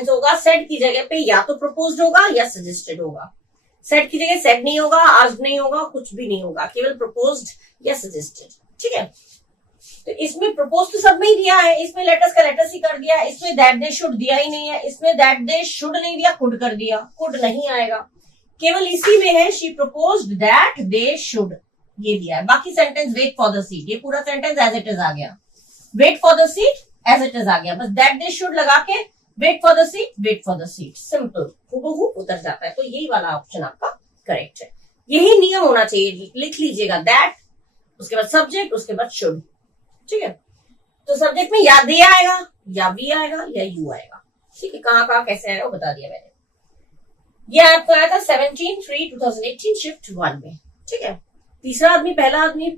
होगा, सेड की जगह पे या तो प्रपोज्ड होगा या सजेस्टेड होगा। सेड की जगह सेड नहीं होगा, आस्क्ड नहीं होगा, कुछ भी नहीं होगा, केवल प्रपोज्ड या सजेस्टेड। ठीक है, तो इसमें प्रपोज तो सब में ही दिया है, इसमें लेटर्स का लेटर्स ही कर दिया है, इसमें दैट दे शुड दिया ही नहीं है, इसमें दैट दे शुड नहीं दिया, कुड कर दिया, कुड नहीं आएगा। केवल इसी में है she proposed that they should, ये दिया है। बाकी sentence wait for the seat, ये पूरा सेंटेंस एज इट इज आ गया, wait for the seat as it is आ गया, बस दैट दे शुड लगा के wait for the seat, simple, हूबहू उतर जाता है। तो यही वाला ऑप्शन आपका करेक्ट है। यही नियम होना चाहिए, लिख लीजिएगा, दैट, उसके बाद सब्जेक्ट, उसके बाद शुड। ठीक है, तो सब्जेक्ट में या दे आएगा या वी आएगा या यू आएगा। ठीक है, कहाँ कैसे आएगा वो बता दिया मैंने। ये आपको आया था 17/3/2018 शिफ्ट 1 में। ठीक है, तीसरा आदमी, पहला आदमी,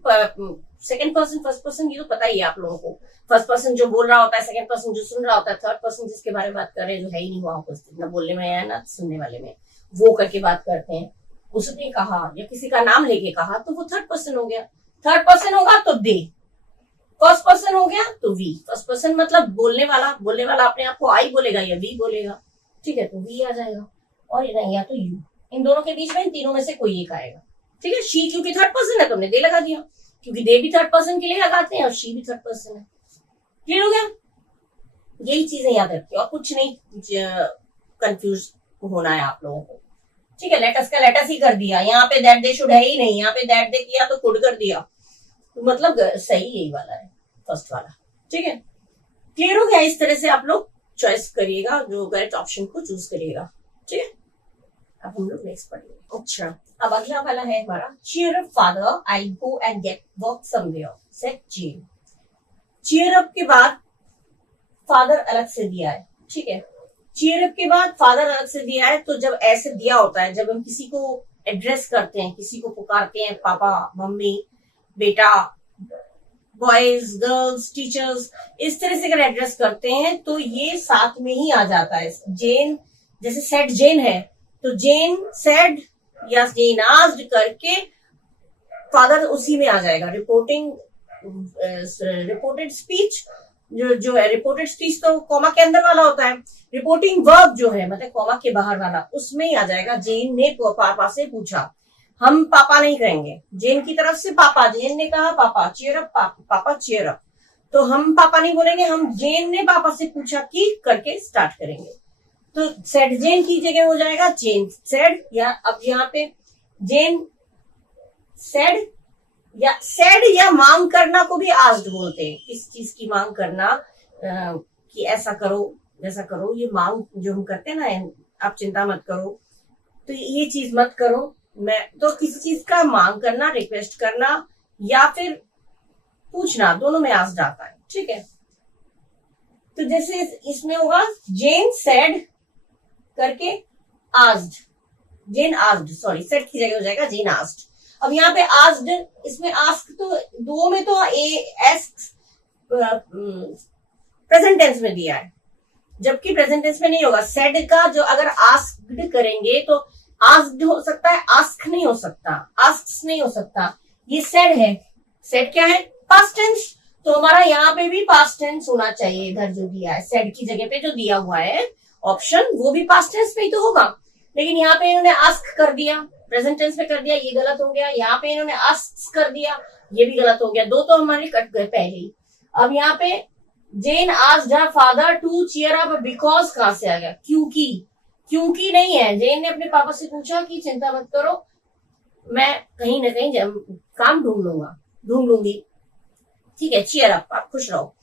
सेकंड पर्सन, फर्स्ट पर्सन, ये तो पता ही है आप लोगों को। फर्स्ट पर्सन जो बोल रहा होता है, सेकंड पर्सन जो सुन रहा होता है, थर्ड पर्सन जिसके बारे में बात कर रहे हैं, जो है ही नहीं वहां उपस्थित, ना बोलने में है ना सुनने वाले में, वो करके बात करते हैं। उसने कहा या किसी का नाम लेके कहा तो वो थर्ड पर्सन हो गया। थर्ड पर्सन होगा तो दे, फर्स्ट पर्सन हो गया तो वी। फर्स्ट पर्सन मतलब बोलने वाला अपने आप को आई बोलेगा या वी बोलेगा। ठीक है, तो वी आ जाएगा, और नहीं या तो यू। इन दोनों के बीच में, इन तीनों में से कोई एक आएगा। ठीक है, शी क्योंकि थर्ड पर्सन है तो हमने दे लगा दिया, क्योंकि दे भी थर्ड पर्सन के लिए लगाते हैं और शी भी थर्ड पर्सन है। क्लियर हो गया? यही चीजें याद रखिए, और कुछ नहीं कंफ्यूज होना है आप लोगों को। ठीक है, लेटर्स का लेटर्स ही कर दिया, यहाँ पे दैट दे शुड है ही नहीं, यहाँ पे दैट दे किया तो कुड कर दिया। तो मतलब सही यही वाला है, फर्स्ट वाला। ठीक है, क्लियर हो गया? इस तरह से आप लोग चॉइस करिएगा, जो करेक्ट ऑप्शन को चूज करिएगा। ठीक है, अब हम लोग नेक्स्ट पढ़ेंगे। अच्छा, अब अगला वाला है हमारा, cheer up father, I go and get work somewhere, said Jane. Cheer up के बाद फादर अलग से दिया है। ठीक है, चीयर अप के बाद फादर अलग से दिया है, तो जब ऐसे दिया होता है, जब हम किसी को एड्रेस करते हैं, किसी को पुकारते हैं, पापा, मम्मी, बेटा, बॉयज, गर्ल्स, टीचर्स, इस तरह से अगर एड्रेस करते हैं तो ये साथ में ही आ जाता है। जेन, जैसे सेड जेन है, तो जेन सेड या जेन आस्क्ड करके फादर उसी में आ जाएगा। रिपोर्टेड स्पीच जो है, रिपोर्टेड स्पीच तो कॉमा के अंदर वाला होता है, रिपोर्टिंग वर्ब जो है मतलब कॉमा के बाहर वाला, उसमें ही आ जाएगा। जेन ने पापा से पूछा, हम पापा नहीं कहेंगे, जेन की तरफ से पापा, जेन ने कहा पापा चीयर अप, पापा चीयर अप, तो हम पापा नहीं बोलेंगे, हम जेन ने पापा से पूछा कि करके स्टार्ट करेंगे। तो सेड जेन की जगह हो जाएगा जेन सेड, या अब यहाँ पे जेन सेड या मांग करना को भी आस्क्ड बोलते हैं। किस चीज की मांग करना, कि ऐसा करो वैसा करो, ये मांग जो हम करते हैं ना, आप चिंता मत करो, तो ये चीज मत करो, मैं तो किसी चीज का मांग करना, रिक्वेस्ट करना या फिर पूछना, दोनों में आस्क्ड आता है। ठीक है, तो जैसे इसमें होगा जेन सेड करके आस्क्ड, जेन आस्क्ड, सॉरी सेड की जगह हो जाएगा जेन आस्क्ड। अब यहाँ पे आस्क्ड, इसमें आस्क तो दो में तो प्रेजेंट टेंस में दिया है, जबकि प्रेजेंट टेंस में नहीं होगा। सेड का जो अगर आस्क्ड करेंगे तो आस्क्ड हो सकता है, आस्क नहीं हो सकता, आस्क्स नहीं हो सकता, ये सेड है। सेड क्या है? पास्ट टेंस, तो हमारा यहाँ पे भी पास्ट टेंस होना चाहिए। इधर जो दिया है सेड की जगह पे जो दिया हुआ है ऑप्शन, वो भी पास्ट टेंस पे ही तो होगा, लेकिन यहाँ पे इन्होंने आस्क कर दिया, प्रेजेंट टेंस में कर दिया, ये गलत हो गया। यहाँ पे इन्होंने आस्क कर दिया, ये भी गलत हो गया, दो तो हमारे कट गए पहले ही। अब यहाँ पे Jane asked her father to cheer up, because कहां से आ गया? क्योंकि नहीं है। जेन ने अपने पापा से पूछा कि चिंता मत करो, मैं कहीं ना कहीं काम ढूंढ लूंगी। ठीक है, चीयर अप, आप खुश रहो।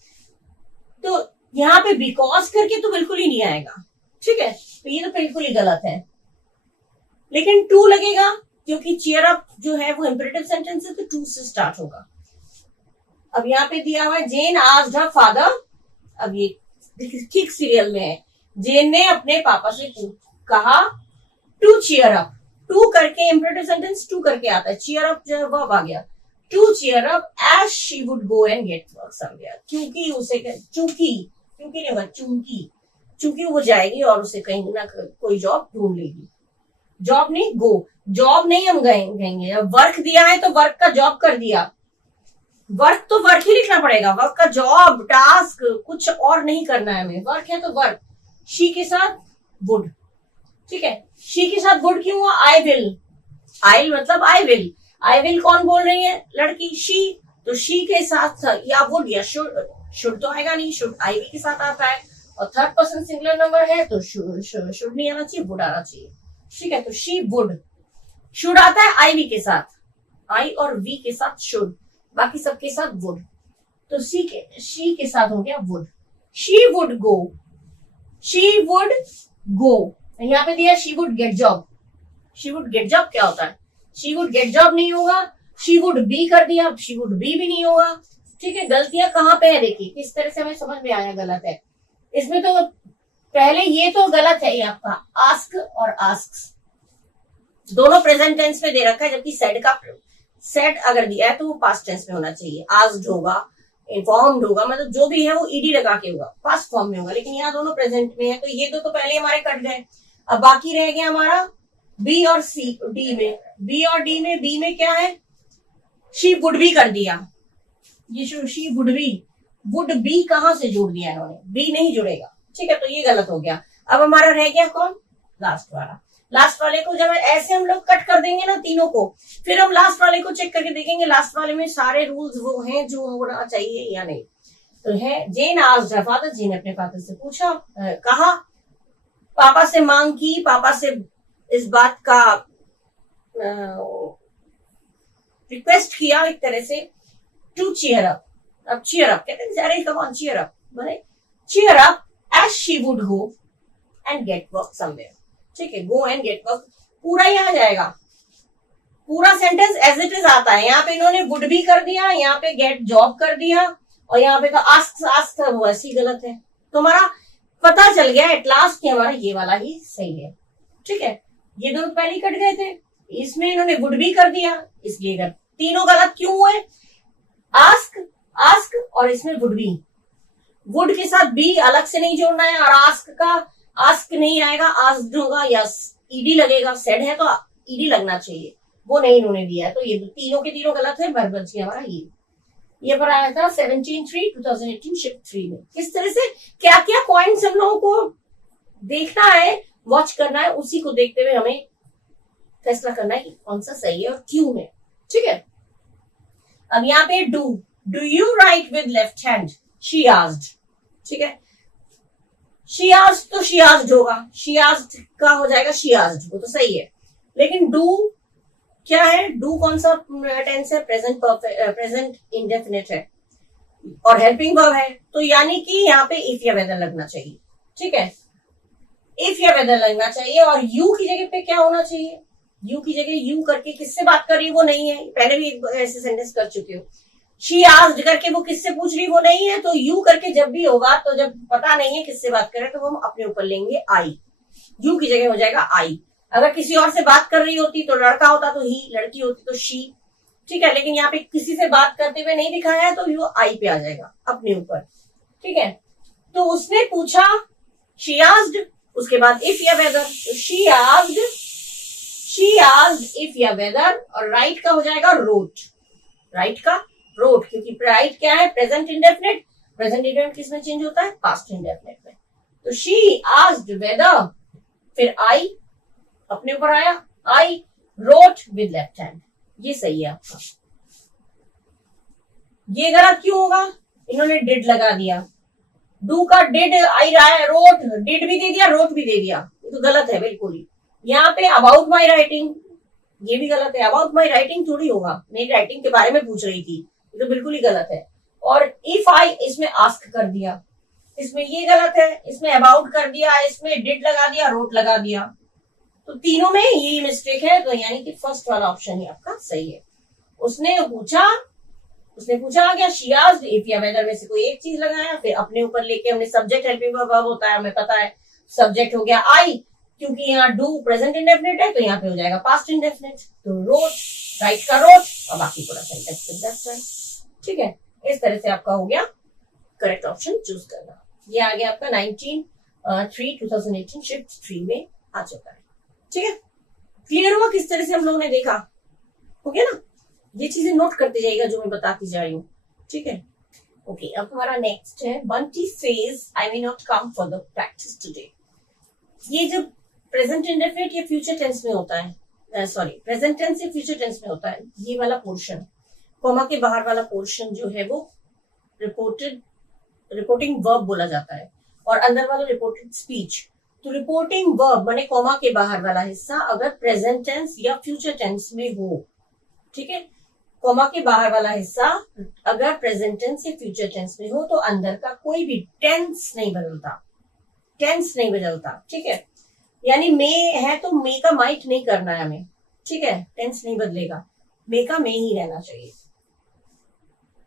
तो यहाँ पे बिकॉज करके तो बिल्कुल ही नहीं आएगा। ठीक है, तो ये तो बिल्कुल ही गलत है, लेकिन टू लगेगा क्योंकि चीयर अप जो है वो इंपरेटिव सेंटेंस है, तो टू से स्टार्ट होगा। अब यहाँ पे दिया हुआ है जेन आस्क्ड हर फादर, अब ये ठीक सीरियल में है, जेन ने अपने पापा से कहा टू चीयर अप, टू करके इंपरेटिव सेंटेंस टू करके आता है, चीयर अप जो है वर्ब आ गया, to cheer up as she would go and get work somewhere, क्योंकि उसे चूंकि नहीं होगा, चूंकि वो जाएगी और उसे कहीं ना कोई जॉब ढूंढ लेगी। जॉब नहीं, गो, जॉब नहीं हम कहेंगे। वर्क दिया है तो वर्क का जॉब कर दिया, वर्क तो वर्क ही लिखना पड़ेगा, वर्क का जॉब, टास्क, कुछ और नहीं करना है हमें, वर्क है तो वर्क। शी के साथ वुड, ठीक है, शी के साथ वुड क्यों हुआ? आई विल मतलब आई विल कौन बोल रही है? लड़की, शी, तो शी के साथ या वुड या शुड तो आएगा नहीं, शुड आई के साथ आता है, और थर्ड पर्सन सिंगुलर नंबर है तो शुड नहीं आना चाहिए, वुड आना चाहिए। ठीक है, तो शी वुड, शुड आता है आई वी के साथ, आई और वी के साथ शुड, बाकी सबके साथ वुड, तो शी के साथ हो गया वुड। शी वुड गो, यहाँ पे दिया she would get job. She would get job क्या होता है? शी वुड गेट जॉब नहीं होगा, शी वुड बी कर दिया, शी वुड बी भी नहीं होगा। ठीक है, गलतियां कहाँ पे है देखिए, किस तरह से हमें समझ में आया गलत है इसमें। तो पहले ये तो गलत है, ये आपका आस्क और आस्क्स दोनों प्रेजेंट टेंस में दे रखा है, जबकि सेड अगर दिया है तो वो पास्ट टेंस में होना चाहिए। आस्क्ड होगा, इन्फॉर्म्ड होगा, मतलब जो भी है वो ईडी लगा के होगा, पास्ट फॉर्म में होगा, लेकिन यहाँ दोनों प्रेजेंट में है, तो ये दो तो पहले हमारे कट गए। अब बाकी रह गया हमारा बी और सी, डी में, बी में क्या है? शी वुड बी कर दिया, ये शी वुड बी कहां से जोड़ दिया इन्होंने? बी नहीं जुड़ेगा। ठीक है, तो ये गलत हो गया। अब हमारा रह गया कौन? लास्ट वाले को जब ऐसे हम लोग कट कर देंगे ना तीनों को, फिर हम लास्ट वाले को चेक करके देखेंगे लास्ट वाले में सारे रूल्स वो हैं जो होना चाहिए या नहीं। तो है जेन आस्क्ड हर फादर, जेन ने अपने फादर से पूछा, कहा, पापा से मांग की, पापा से इस बात का रिक्वेस्ट किया एक तरह से टू चीयर अप। अब चीयर अप कहते हैं अरे कम ऑन चीयर अप, माने cheer up as she would go and get work somewhere. ठीक है, गो एंड गेट वर्क पूरा ही आ जाएगा, पूरा सेंटेंस एज इट इज आता है। यहाँ पे इन्होंने वुड भी कर दिया, यहाँ पे गेट जॉब कर दिया, और यहाँ पे तो आस्क था, वो ऐसी गलत है। तो हमारा पता चल गया एट लास्ट कि हमारा ये वाला ही सही है। ठीक है, ये दोनों पहले ही कट गए थे, इसमें इन्होंने वुड भी कर दिया, इसलिए गलत। तीनों गलत क्यों हुए? आस्क, आस्क और इसमें वुड भी, वुड के साथ बी अलग से नहीं जोड़ना है, और आस्क का आस्क नहीं आएगा, आस्क्ड होगा, यस ईडी लगेगा, सेड है तो ईडी लगना चाहिए, वो नहीं इन्होंने दिया है। तो ये तीनों के तीनों गलत है। वर्बल से हमारा ये पर आया था 17/3/2018 शिफ्ट 3 में। किस तरह से क्या क्या पॉइंट्स हम लोगों को देखना है, वॉच करना है, उसी को देखते हुए हमें फैसला करना है कि कौन सा सही है और क्यों है। ठीक है, अब यहाँ पे do you right with left hand, she asked. ठीक है, शी आस्क्ड तो शी आस्क्ड होगा, शी आस्क्ड का हो जाएगा शी आस्क्ड, वो तो सही है। लेकिन डू क्या है? डू कौन सा टेंस है? प्रेजेंट इंडेफिनिट है और हेल्पिंग वर्ब है, तो यानी कि यहाँ पे इफ या वेदर लगना चाहिए। ठीक है, इफ या वेदर लगना चाहिए, और यू की जगह पे क्या होना चाहिए? यू की जगह यू करके किससे बात कर रही है वो नहीं है, पहले भी एक ऐसे सेंटेंस कर चुके हो। शी आस्क्ड करके वो किससे पूछ रही वो नहीं है, तो यू करके जब भी होगा, तो जब पता नहीं है किससे बात कर रहे तो हम अपने ऊपर लेंगे आई, यू की जगह हो जाएगा आई। अगर किसी और से बात कर रही होती तो लड़का होता तो ही, लड़की होती तो शी। ठीक है, लेकिन यहाँ पे किसी से बात करते हुए नहीं दिखाया है, तो यू आई पे आ जाएगा अपने ऊपर। ठीक है, तो उसने पूछा शी आस्क्ड, उसके बाद इफ या वेदर, तो शी आस्क्ड इफ या वेदर, और राइट का हो जाएगा रोट, राइट का रोट, क्योंकि राइट क्या है? प्रेजेंट इंडेफिनिट, प्रेजेंट इंडेफिनिट किसमें चेंज होता है? पास्ट इंडेफिनिट में। तो शी आस्क्ड वेदर, फिर आई अपने ऊपर आया, I wrote with left hand, ये सही है आपका। ये गलत क्यों होगा? इन्होंने डिड लगा दिया, डू का डिड आई रहा है, रोट डिड भी दे दिया, रोट भी दे दिया, ये तो गलत है बिल्कुल ही। यहाँ पे अबाउट माई राइटिंग, ये भी गलत है, अबाउट माई राइटिंग थोड़ी होगा, मेरी राइटिंग के बारे में पूछ रही थी, ये तो बिल्कुल ही गलत है। और इफ आई, इसमें आस्क कर दिया, इसमें ये गलत है, इसमें अबाउट कर दिया, इसमें डिड लगा दिया, रोट लगा दिया, तो तीनों में ये मिस्टेक है, तो यानी कि फर्स्ट वाला ऑप्शन ही आपका सही है। उसने पूछा आ गया, शी आस्क्ड इफ या वेदर में से कोई एक चीज लगाया, फिर अपने ऊपर लेके हमने सब्जेक्ट हेल्पिंग वर्ब होता है, हमें पता है सब्जेक्ट हो गया आई, क्योंकि यहाँ डू प्रेजेंट इंडेफिनिट है, तो यहाँ पे हो जाएगा पास्ट इंडेफिनिट, तो रोट, राइट का रोट, और बाकी पूरा सेंटेंस। ठीक है, इस तरह से आपका हो गया करेक्ट ऑप्शन चूज करना। ये आ गया आपका 19/3/2018 शिफ्ट 3 में आ चुका है। ठीक है, क्लियर हुआ किस तरह से हम लोगों ने देखा? हो गया ना? ये चीजें नोट करते जाइएगा जो मैं बताती जा रही हूँ। ठीक है, ओके, अब हमारा नेक्स्ट है Bunty says I will not come for the practice today. ये जब प्रेजेंट इंडेफिनिट या फ्यूचर टेंस में होता है, सॉरी प्रेजेंट टेंस या फ्यूचर टेंस में होता है, ये वाला पोर्शन, कॉमा के बाहर वाला पोर्शन जो है वो रिपोर्टिंग वर्ब बोला जाता है, और अंदर वाला रिपोर्टेड स्पीच। तो रिपोर्टिंग वर्ब माने कॉमा के बाहर वाला हिस्सा अगर प्रेजेंट टेंस या फ्यूचर टेंस में हो, ठीक है, कॉमा के बाहर वाला हिस्सा अगर प्रेजेंट टेंस या फ्यूचर टेंस में हो, तो अंदर का कोई भी टेंस नहीं बदलता। ठीक है, यानी मे है तो मे का माइट नहीं करना है हमें। ठीक है, टेंस नहीं बदलेगा, मे का मे ही रहना चाहिए।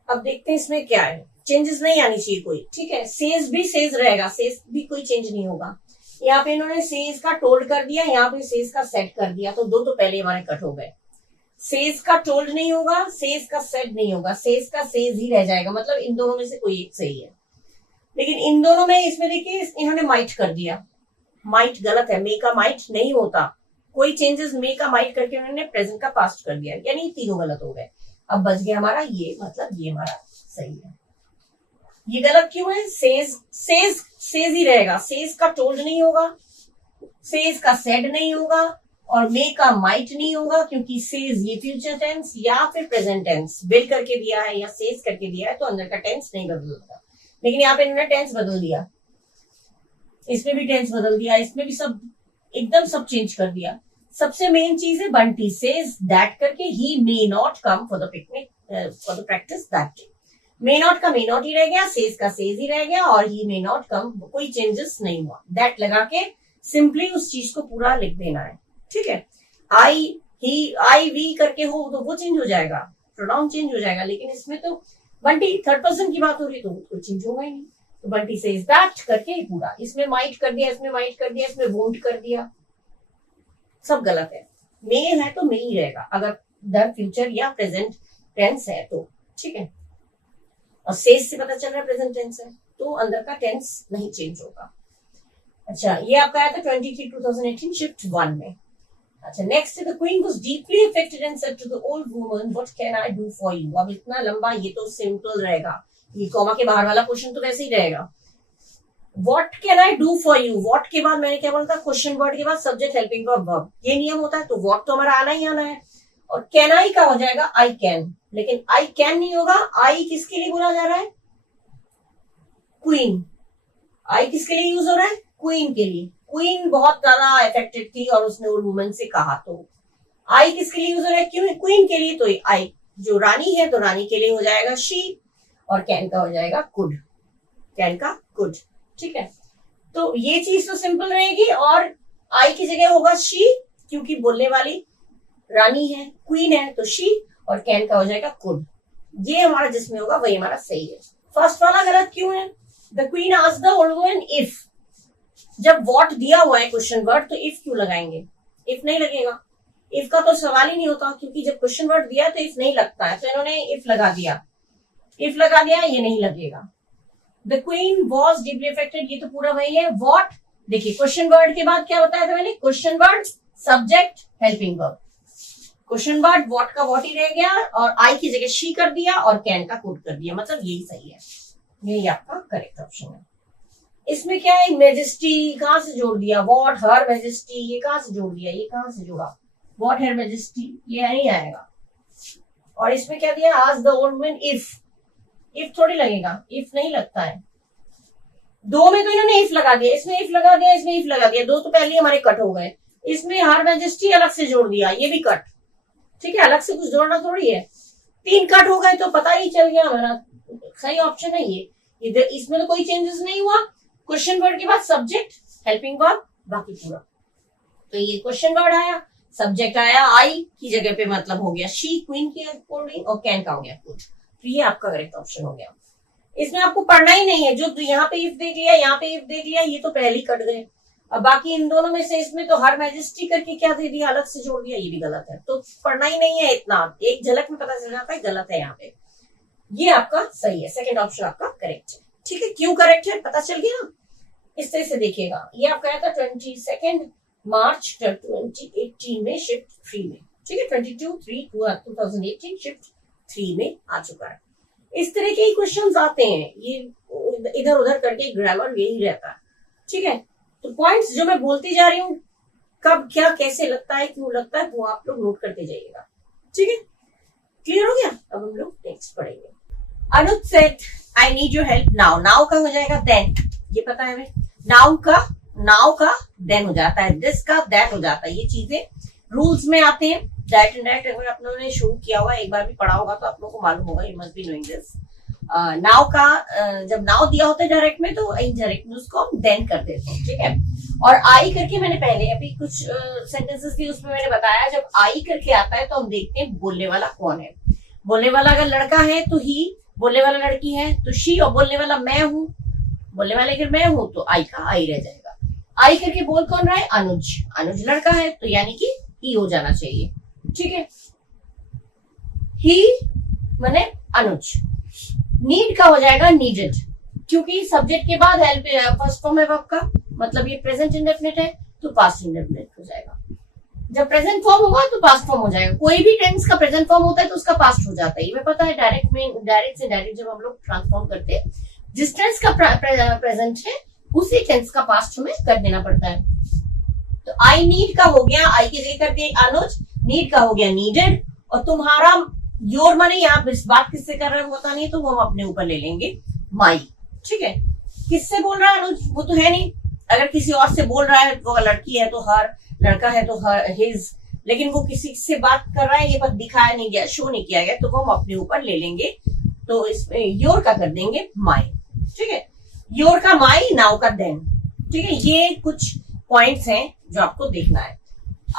अब देखते हैं इसमें क्या है, चेंजेस नहीं आनी चाहिए कोई। ठीक है, सेज भी सेज रहेगा, सेज भी कोई चेंज नहीं होगा। यहाँ पे इन्होंने सेज का टोल्ड कर दिया, यहाँ पे सेज का सेट कर दिया, तो दो तो पहले हमारे कट हो गए। सेज का टोल्ड नहीं होगा, सेज का सेट नहीं होगा, सेज का सेज ही रह जाएगा, मतलब इन दोनों में से कोई एक सही है। लेकिन इन दोनों में इसमें देखिए इन्होंने माइट कर दिया, माइट गलत है, मे का माइट नहीं होता, कोई चेंजेस मे का माइट करके उन्होंने प्रेजेंट का पास्ट कर दिया, यानी तीनों गलत हो गए। अब बच गया हमारा ये, मतलब ये हमारा सही है। ये गलत क्यों है? सेज ही रहेगा, सेज का टोल्ड नहीं होगा, सेज का सेड नहीं होगा, और मे का माइट नहीं होगा, क्योंकि सेज ये फ्यूचर टेंस या फिर प्रेजेंट टेंस विल करके दिया है या सेज करके दिया है, तो अंदर का टेंस नहीं बदलता। लेकिन यहाँ पे इन्होंने टेंस बदल दिया, इसमें भी टेंस बदल दिया, इसमें भी सब एकदम सब चेंज कर दिया। सबसे मेन चीज है बंटी सेज दैट करके he may not come for the picnic for the practice that day. May not का मे नॉट ही रह गया, सेज का सेज ही रह गया, और ही मे नॉट कम, कोई चेंजेस नहीं हुआ। दैट लगा के सिंपली उस चीज को पूरा लिख देना है, ठीक है। आई, ही, आई, वी करके हो तो वो चेंज हो जाएगा, प्रोनाउन चेंज हो जाएगा, लेकिन इसमें तो बंटी थर्ड पर्सन की बात हो रही तो कोई चेंज होगा ही नहीं। तो बंटी सेज दैट करके ही पूरा, इसमें माइट कर दिया, इसमें माइट कर दिया, इसमें वोंट कर दिया, सब गलत है। मे है तो मे ही रहेगा, अगर द फ्यूचर या प्रेजेंट टेंस है तो, ठीक है। और सेज से पता चल रहा है प्रेजेंट टेंस है, तो अंदर का टेंस नहीं चेंज होगा। अच्छा, ये आपका आया था 23/2018 शिफ्ट 1 में। अच्छा, next, the queen was deeply affected and said to the old woman what can I do for you. अब इतना लंबा, ये तो सिंपल रहेगा, ये कॉमा के बाहर वाला क्वेश्चन तो वैसे ही रहेगा। What can I do for you, what के बाद मैंने क्या बोला था, क्वेश्चन वर्ड के बाद सब्जेक्ट हेल्पिंग वर्ब, ये नियम होता है, तो व्हाट तो हमारा आना ही आना है। और कैन आई का हो जाएगा आई कैन, लेकिन आई कैन नहीं होगा। आई किसके लिए बोला जा रहा है, क्वीन। आई किसके लिए यूज हो रहा है, क्वीन के लिए। क्वीन बहुत ज्यादा अफेक्टेड थी और उसने ओल्ड वुमन से कहा, तो आई किसके लिए यूज हो रहा है, क्यों, क्वीन के लिए। तो आई जो रानी है तो रानी के लिए हो जाएगा शी, और कैन का हो जाएगा कुड, कैन का कुड, ठीक है। तो ये चीज तो सिंपल रहेगी, और आई की जगह होगा शी, क्योंकि बोलने वाली रानी है, क्वीन है, तो शी, और कैन का हो जाएगा कुड। ये हमारा जिसमें होगा वही हमारा सही है। फर्स्ट वाला गलत क्यों है, the queen asked the old woman if. जब व्हाट दिया हुआ है क्वेश्चन वर्ड, तो इफ क्यों लगाएंगे, इफ नहीं लगेगा, इफ का तो सवाल ही नहीं होता, क्योंकि जब क्वेश्चन वर्ड दिया है तो इफ नहीं लगता है, तो इन्होंने इफ लगा दिया, इफ लगा दिया, ये नहीं लगेगा। The queen was deeply affected, ये तो पूरा वही है। व्हाट, देखिए क्वेश्चन वर्ड के बाद क्या बताया था मैंने, question word subject helping verb. Question word what का व्हाट ही रह गया, और आई की जगह शी कर दिया, और कैन का कुड कर दिया, मतलब यही सही है, यही आपका करेक्ट ऑप्शन है। इसमें क्या है, मेजेस्टी कहां से जोड़ दिया, वॉट हर मेजेस्टी, ये कहां से जोड़ दिया, ये कहां से जोड़ा, वॉट हर मेजेस्टी, ये नहीं आएगा। और इसमें क्या दिया, asked the old woman if, if थोड़ी लगेगा, इफ नहीं लगता है। दो में तो इन्होंने इफ लगा दिया, इसमें इफ लगा दिया, इसमें इफ लगा दिया, दो तो पहले हमारे कट हो गए। इसमें हर मैजेस्टी अलग से जोड़ दिया, ये भी कट, ठीक है, अलग से कुछ जोड़ना थोड़ी है। 3 कट हो गए तो पता ही चल गया हमारा, सही ऑप्शन है ये। इधर इसमें तो कोई चेंजेस नहीं हुआ, क्वेश्चन वर्ड के बाद सब्जेक्ट हेल्पिंग वर्ब, बाकी पूरा। तो ये क्वेश्चन वर्ड आया, सब्जेक्ट आया आई की जगह पे, मतलब हो गया शी, क्वीन की अकॉर्डिंग, और कैन का हो गया कुड। तो ये आपका करेक्ट ऑप्शन हो गया। इसमें आपको पढ़ना ही नहीं है, जो यहाँ पे इफ देख लिया, यहाँ पे इफ देख लिया, ये तो पहले ही कट गए। अब बाकी इन दोनों में से इसमें तो हर मैजेस्टी करके क्या दे दिया, अलग से जोड़ दिया, ये भी गलत है। तो पढ़ना ही नहीं है इतना, एक झलक में पता चल जाता है गलत है यहाँ पे। ये आपका सही है, सेकंड ऑप्शन आपका करेक्ट है, ठीक है। क्यों करेक्ट है पता चल गया। इस तरह से देखिएगा, ये आपका आया था 22 मार्च 2018 में शिफ्ट 3 में, ठीक है, 22/3/2018 शिफ्ट 3 में आ चुका है। इस तरह के ही क्वेश्चंस आते हैं, ये इधर उधर करके ग्रामर यही रहता है, ठीक है। तो पॉइंट्स जो मैं बोलती जा रही हूँ, कब क्या कैसे लगता है, क्यों लगता है, वो आप लोग नोट करते जाइएगा, ठीक है। क्लियर हो गया। अब हम लोग नेक्स्ट पढ़ेंगे। Anuj said I need your help now, now का हो जाएगा देन, ये पता है हमें। नाउ का देन हो जाता है, दिस का दैट हो जाता है। ये चीजें रूल्स में आते हैं, डायरेक्ट इनडायरेक्ट। अगर आप लोगों ने शुरू किया हुआ, एक बार भी पढ़ा होगा तो आप लोगों को मालूम होगा, you must be knowing this. Now का जब नाउ दिया होता है डायरेक्ट में, तो इनडायरेक्ट में उसको हम देन कर देते हैं, ठीक है। और आई करके मैंने पहले अभी कुछ सेंटेंसेस भी उसमें मैंने बताया, जब आई करके आता है तो हम देखते हैं बोलने वाला कौन है। बोलने वाला अगर लड़का है तो ही, बोलने वाला लड़की है तो शी, और बोलने वाला मैं हूं, बोलने वाले अगर मैं हूं तो आई का आई रह जाएगा। आई करके बोल कौन रहा है, अनुज, अनुज लड़का है तो यानी कि ही हो जाना चाहिए, ठीक है। ही माने अनुज। नीड का हो जाएगा नीडेड, क्योंकि सब्जेक्ट के बाद हेल्प फर्स्ट फॉर्म है वर्ब का, मतलब ये प्रेजेंट इंडेफिनिट है तो पास्ट इंडेफिनिट हो जाएगा। जब प्रेजेंट फॉर्म होगा तो पास्ट फॉर्म हो जाएगा। कोई भी टेंस का प्रेजेंट फॉर्म होता है तो उसका पास्ट हो जाता है, ये पता है। डायरेक्ट से डायरेक्ट जब हम लोग ट्रांसफॉर्म करते हैं, जिस टेंस का प्रेजेंट है उसी टेंस का पास्ट हमें कर देना पड़ता है। तो आई नीड का हो गया, आई की जगह कर दिया अनुज, नीड का हो गया नीडेड, और तुम्हारा योर माने यहाँ इस बात किससे कर रहे हो पता नहीं, तो वो हम अपने ऊपर ले लेंगे माई, ठीक है। किससे बोल रहा है अनुज, वो तो है नहीं। अगर किसी और से बोल रहा है, वो लड़की है तो हर, लड़का है तो हर, हिज, लेकिन वो किसी से बात कर रहा है, ये पद दिखाया नहीं गया, शो नहीं किया गया, तो वो हम अपने ऊपर ले लेंगे। तो इसमें योर का कर देंगे माई, ठीक है, योर का माई, नाउ का देन, ठीक है। ये कुछ पॉइंट्स हैं जो आपको देखना है।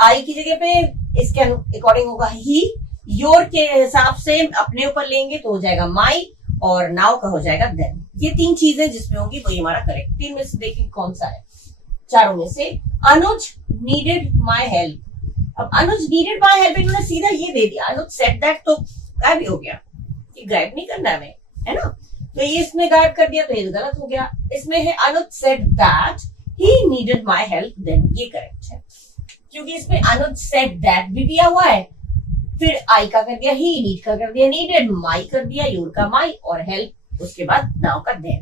आई की जगह पे इसके अकॉर्डिंग होगा ही, योर के हिसाब से अपने ऊपर लेंगे तो हो जाएगा माई, और नाउ का हो जाएगा देन। ये 3 चीजें जिसमें होंगी वही हमारा करेक्ट। 3 में से देखिए कौन सा है, चारों में से। अनुज नीडेड माई हेल्प। अब अनुज नीडेड माई हेल्प इन्होंने सीधा ये दे दिया, अनुज सेड दैट, तो गायब ही हो गया, कि गायब नहीं करना है ना, तो ये इसने गायब कर दिया, तो ये गलत हो गया। इसमें है Anuj said that he needed my help then, ये करेक्ट है, क्योंकि इसमें अनुज सेड दैट भी दिया हुआ है, फिर आई का कर दिया ही, नीड का कर दिया नीडेड, माई कर दिया, योर का माई, और हेल्प उसके बाद नाउ का then.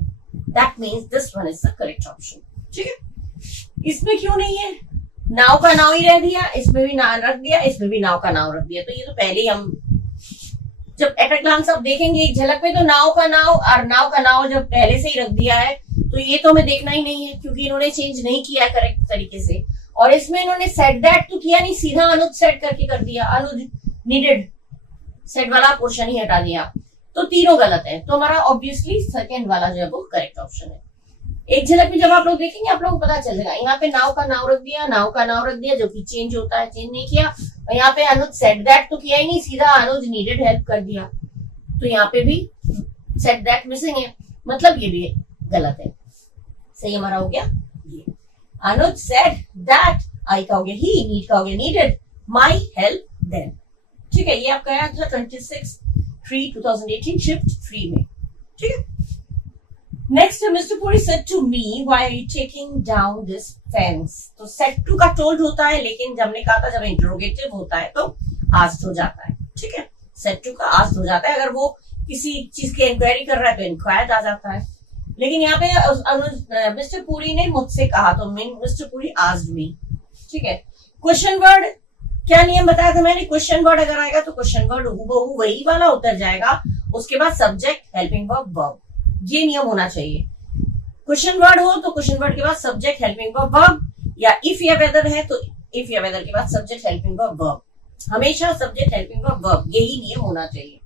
That means this one is the correct option, ठीक है। इसमें क्यों नहीं है, नाउ का नाउ ही रह दिया, इसमें भी नाउ रख दिया, इसमें भी नाउ का नाउ रख दिया, तो ये तो पहले ही हम जब एट अ ग्लांस आप देखेंगे एक झलक में, तो नाउ का नाउ और नाउ का नाउ जब पहले से ही रख दिया है, तो ये तो हमें देखना ही नहीं है, क्योंकि इन्होंने चेंज नहीं किया है करेक्ट तरीके से। और इसमें इन्होंने सेड दैट तो किया नहीं, सीधा अनुज सेड करके कर दिया, अनुज नीडेड सेड वाला पोर्शन ही हटा दिया, तो तीनों गलत है। तो हमारा ऑब्वियसली सेकंड वाला जो है वो करेक्ट ऑप्शन है। एक झलक में जब आप लोग देखेंगे आप लोगों को पता चल जाएगा, यहाँ पे नाउ का नाउ रख दिया, नाउ का नाउ रख दिया, जो कि चेंज होता है, चेंज नहीं किया। और यहाँ पे अनुज सेड दैट तो किया ही नहीं, सीधा अनुज नीडेड हेल्प कर दिया, तो यहाँ पे भी सेड दैट मिसिंग है, मतलब ये भी गलत है। सही हमारा हो गया ये, अनुज सेड दैट, आई का हो गया ही, नीड का हो गया नीडेड, माई हेल्प देन, ठीक है। ये आपका आया था 26/3/2018 शिफ्ट 3 में, ठीक है। Next mister Puri said to me why are you taking down this fence. तो सेड टू का टोल्ड होता है, लेकिन जब हमने कहा था जब इंटरोगेटिव होता है तो आस्क्ड हो जाता है, ठीक है। सेड टू का आस्क्ड हो जाता है, अगर वो किसी चीज की इंक्वायरी कर रहा है तो इंक्वायर्ड आ जाता है। लेकिन यहाँ पे मिस्टर पुरी ने मुझसे कहा, तो मिस्टर पुरी आस्क्ड मी, ठीक है। क्वेश्चन वर्ड क्या नियम बताया था मैंने, क्वेश्चन वर्ड अगर आएगा तो क्वेश्चन वर्ड हूबहू वही वाला उतर जाएगा, उसके बाद सब्जेक्ट हेल्पिंग वर्ब वर्ब, ये नियम होना चाहिए। क्वेश्चन वर्ड हो तो क्वेश्चन वर्ड के बाद सब्जेक्ट हेल्पिंग वर्ब वर्ब, या इफ या वेदर है तो इफ या वेदर के बाद सब्जेक्ट हेल्पिंग वर्ब वर्ब, हमेशा सब्जेक्ट हेल्पिंग वर्ब वर्ब, यही नियम होना चाहिए।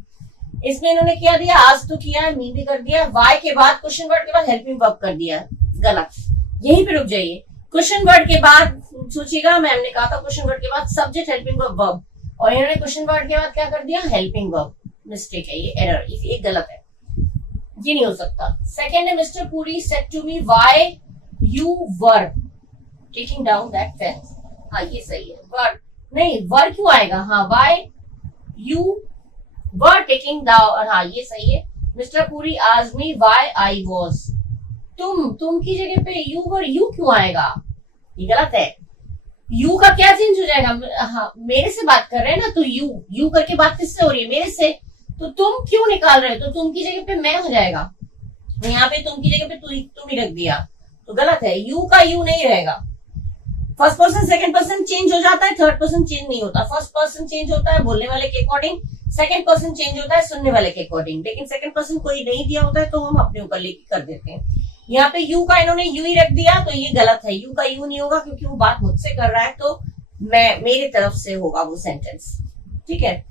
इसमें इन्होंने क्या दिया, आज तो किया, मी भी कर दिया, वाई के बाद क्वेश्चन वर्ड के बाद हेल्पिंग वर्ब कर दिया, गलत, यहीं पे रुक जाइए। क्वेश्चन वर्ड के बाद सोचिएगा, मैम ने कहा था क्वेश्चन वर्ड के बाद सब्जेक्ट हेल्पिंग वर्ब वर्ब, और इन्होंने क्वेश्चन वर्ड के बाद क्या कर दिया, हेल्पिंग वर्ब, मिस्टेक है ये, एरर, ये गलत है, ये नहीं हो सकता। सेकेंड है mister Puri said to me why you were taking down that fence, हाँ ये सही है, वर नहीं, वर क्यों आएगा, हाँ why you were taking down, हाँ ये सही है। Mister Puri asked me why I was, तुम की जगह पे यू वर, यू क्यों आएगा, ये गलत है। यू का क्या चेंज हो जाएगा, हाँ मेरे से बात कर रहे हैं ना, तो यू करके बात किससे हो रही है, मेरे से, तो तुम क्यों निकाल रहे हो, तो तुम की जगह पे मैं हो जाएगा, यहाँ पे तुम की जगह पे तुम ही रख दिया, तो गलत है, यू का यू नहीं रहेगा। First person second person change हो जाता है, थर्ड पर्सन चेंज नहीं होता। फर्स्ट पर्सन चेंज होता है बोलने वाले के अकॉर्डिंग, सेकंड पर्सन चेंज होता है सुनने वाले के अकॉर्डिंग, लेकिन सेकंड पर्सन कोई नहीं दिया होता है तो हम अपने ऊपर लेके कर देते हैं। यहाँ पे यू का इन्होंने यू ही रख दिया, तो ये गलत है, यू का यू नहीं होगा, क्योंकि वो बात मुझसे कर रहा है, तो मेरी तरफ से होगा वो सेंटेंस, ठीक है।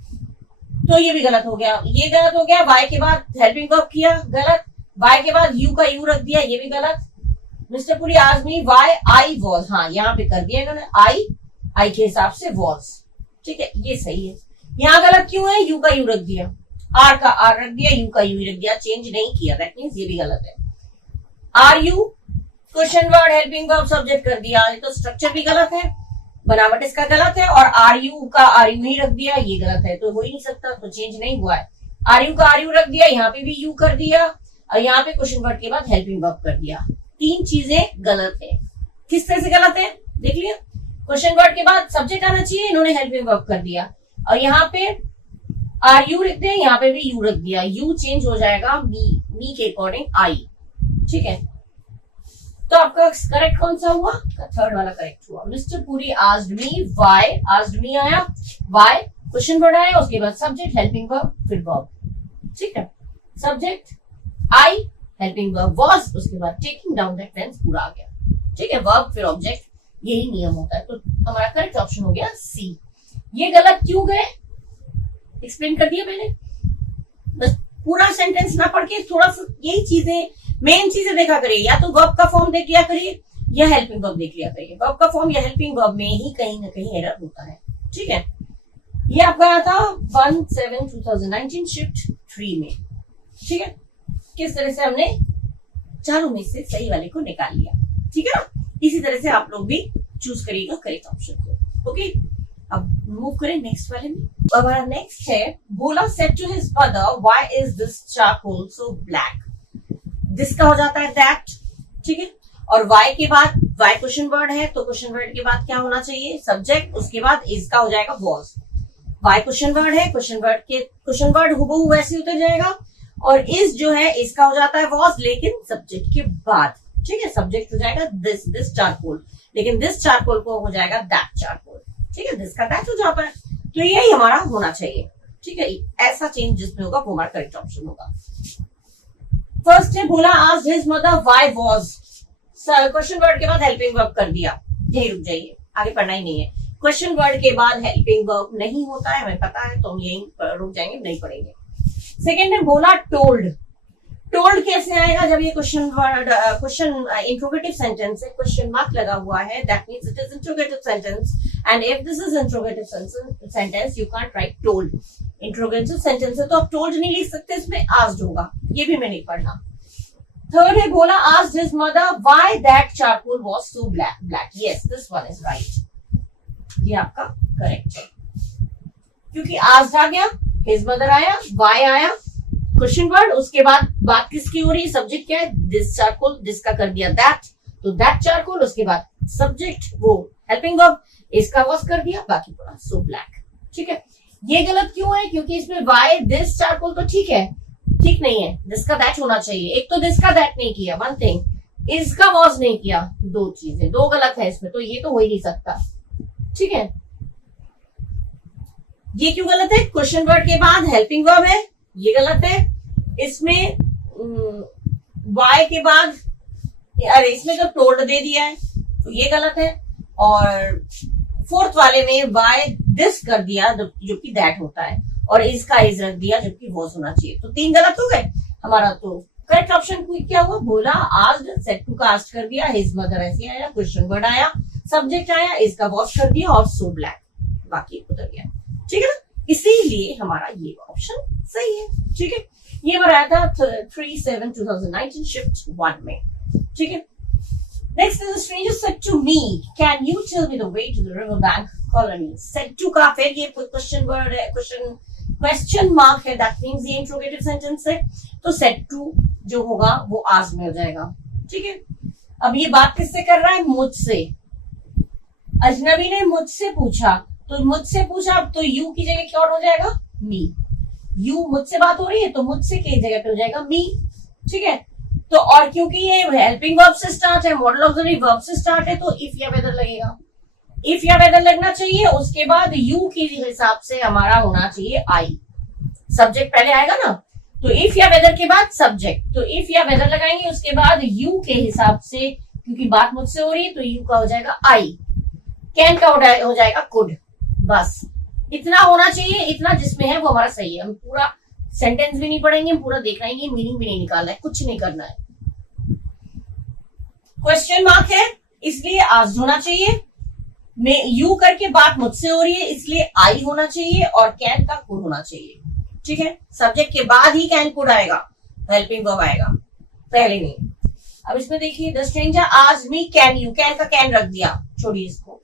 तो ये भी गलत हो गया, ये गलत हो गया। वाई के बाद हेल्पिंग वर्ब किया, गलत। वाई के बाद यू का यू रख दिया, ये भी गलत। Mister Puri asked me why I was, हाँ यहाँ पे कर दिया इन्होंने, आई के हिसाब से वाज, ठीक है, ये सही है। यहाँ गलत क्यों है, यू का यू रख दिया, आर का आर रख दिया, यू का यू रख दिया, चेंज नहीं किया, दैट मींस ये भी गलत है। Are you question word helping verb subject कर दिया, तो स्ट्रक्चर भी गलत है, बनावट इसका गलत है। और आर यू का आर यू ही रख दिया, ये गलत है, तो हो ही नहीं सकता, तो चेंज नहीं हुआ है। आर यू का आर यू रख दिया, यहाँ पे भी यू कर दिया, और यहाँ पे क्वेश्चन वर्ड के बाद हेल्पिंग वर्ब कर दिया। 3 चीजें गलत है। किस तरह से गलत है देख लिया, क्वेश्चन वर्ड के बाद सब्जेक्ट आना चाहिए, इन्होंने हेल्पिंग वर्ब कर दिया, और यहाँ पे आर यू रख दिया, यहाँ पे भी यू रख दिया, यू चेंज हो जाएगा मी के अकॉर्डिंग आई, ठीक है। तो आपका करेक्ट कौन सा हुआ, थर्ड वाला करेक्ट हुआ। Mister Puri asked me why, asked me आया, व्हाई क्वेश्चन वर्ड आया, उसके बाद सब्जेक्ट हेल्पिंग वर्ब फिर वर्ब, ठीक है। Subject I helping verb was, उसके बाद टेकिंग डाउन दैट फेंस पूरा आ गया, ठीक है। वर्ब फिर ऑब्जेक्ट, यही नियम होता है। तो हमारा करेक्ट ऑप्शन हो गया सी। ये गलत क्यों गए, एक्सप्लेन कर दिया मैंने। बस पूरा सेंटेंस ना पढ़ के थोड़ा सा यही चीजें, मेन चीजें देखा करिए, या तो वर्ब का फॉर्म देख लिया करिए या हेल्पिंग वर्ब देख लिया करिए। वर्ब का फॉर्म या हेल्पिंग वर्ब में ही कहीं ना कहीं एरर होता है, ठीक है। ये आपका आया था 1/7/2019 शिफ्ट 3 में, ठीक है। किस तरह से हमने चारों में से सही वाले को निकाल लिया, ठीक है ना। इसी तरह से आप लोग भी चूज करिएगा करेक्ट ऑप्शन को, ओके। अब मूव करें नेक्स्ट वाले में। हमारा नेक्स्ट है, बोला said to his mother why is this charcoal so black. This का हो जाता है दैट, ठीक है। और वाई के बाद, वाई क्वेश्चन वर्ड है तो क्वेश्चन वर्ड के बाद क्या होना चाहिए, सब्जेक्ट। उसके बाद इज का हो जाएगा वॉज। वाई क्वेश्चन वर्ड है, क्वेश्चन वर्ड हुबहू वैसे उतर जाएगा। और इज जो है इसका हो जाता है वॉज, लेकिन सब्जेक्ट के बाद, ठीक है। सब्जेक्ट हो जाएगा दिस चारकोल, लेकिन दिस चारकोल को हो जाएगा दैट चारकोल, ठीक है। दिस का दैट हो जाता है, तो यही हमारा होना चाहिए, ठीक है। ऐसा चेंज जिसमें होगा वो हमारा करेक्ट ऑप्शन होगा। फर्स्ट है, बोला asked his mother why was, question word के बाद हेल्पिंग वर्ब कर दिया, यही रुक जाइए, आगे पढ़ना ही नहीं है। क्वेश्चन वर्ड के बाद हेल्पिंग वर्ब नहीं होता है, हमें पता है, तो हम यही रुक जाएंगे, नहीं पढ़ेंगे। सेकेंड है, बोला टोल्ड। टोल्ड कैसे आएगा, जब ये क्वेश्चन वर्ड इंट्रोगेटिव सेंटेंस है, क्वेश्चन मार्क लगा हुआ है, that means it is interrogative sentence, and if this is interrogative sentence you can't right told. Interrogative sentence है तो आप टोल्ड नहीं लिख सकते, इसमें आस्क्ड होगा, ये भी मैं नहीं पढ़ना। थर्ड है, बोला asked his mother why that charcoal was so black. Yes, this one is right, ये आपका करेक्ट है, क्योंकि आस्क्ड आ गया, हिज मदर आया, व्हाई आया, क्वेश्चन वर्ड, उसके बाद बात किसकी हो रही है, सब्जेक्ट क्या है, दिस चारकोल, दिस का कर दिया दैट, तो दैट चारकोल, उसके बाद सब्जेक्ट वो हेल्पिंग वर्ब, इसका वाज कर दिया, बाकी पूरा सो ब्लैक, ठीक है। ये गलत क्यों है, क्योंकि इसमें व्हाई दिस चारकोल तो ठीक है, ठीक नहीं है, दिस का दैट होना चाहिए। एक तो दिस का दैट नहीं किया, वन थिंग, इसका वाज नहीं किया, दो चीजें, दो गलत है इसमें, तो ये तो हो ही नहीं सकता, ठीक है। ये क्यों गलत है, क्वेश्चन वर्ड के बाद हेल्पिंग वर्ब है, ये गलत है। इसमें वाई के बाद, अरे इसमें तो टोल्ड दे दिया है, तो ये गलत है। और फोर्थ वाले में वाई दिस कर दिया, जो कि दैट होता है, और इसका इज रख दिया, जबकि वॉज होना चाहिए, तो तीन गलत हो गए हमारा। तो करेक्ट ऑप्शन क्या हुआ, बोला आस्क्ड, सेड टू का आस्क्ड कर दिया, हिज मदर ऐसे आया, क्वेश्चन वर्ड आया, सब्जेक्ट आया, इसका वॉज कर दिया, और सो ब्लैक, बाकी उतर गया, ठीक है ना। इसीलिए हमारा ये ऑप्शन सही है, ठीक है। ये बनाया था 3/7/2019 शिफ्ट 1 में, ठीक है। Next is, stranger said to me, can you tell me the way to the river bank colony. Said to का फिर ये क्वेश्चन वर्ड है, क्वेश्चन मार्क है, दैट मींस ये इंट्रोगेटिव सेंटेंस है, तो सेड टू जो होगा वो आस्क्ड में हो जाएगा, ठीक है। अब ये बात किससे कर रहा है, मुझसे। अजनबी ने मुझसे पूछा, तो मुझसे पूछा, तो यू की जगह क्या हो जाएगा, मी। यू मुझसे बात हो रही है, तो मुझसे की जगह पे हो जाएगा मी, ठीक है। तो और क्योंकि ये हेल्पिंग वर्ब से स्टार्ट है, मॉडल ऑक्सिलरी वर्ब से स्टार्ट है, तो इफ या वेदर लगेगा, इफ या वेदर लगना चाहिए। उसके बाद यू के हिसाब से हमारा होना चाहिए आई, सब्जेक्ट पहले आएगा ना, तो इफ या वेदर के बाद सब्जेक्ट, तो इफ या वेदर लगाएंगे, उसके बाद यू के हिसाब से, क्योंकि बात मुझसे हो रही है, तो यू का हो जाएगा आई, कैन का हो जाएगा कुड। बस इतना होना चाहिए, इतना जिसमें है वो हमारा सही है। हम पूरा सेंटेंस भी नहीं पढ़ेंगे, पूरा देखना ही, मीनिंग भी नहीं निकालना है, कुछ नहीं करना है। क्वेश्चन मार्क है इसलिए आस्क्ड होना चाहिए, मैं यू करके बात मुझसे हो रही है इसलिए आई होना चाहिए, और कैन का कुड होना चाहिए, ठीक है। सब्जेक्ट के बाद ही कैन कुड आएगा, हेल्पिंग वर्ब आएगा, पहले नहीं। अब इसमें देखिए, the stranger asked me can you, can का कैन रख दिया, छोड़िए इसको।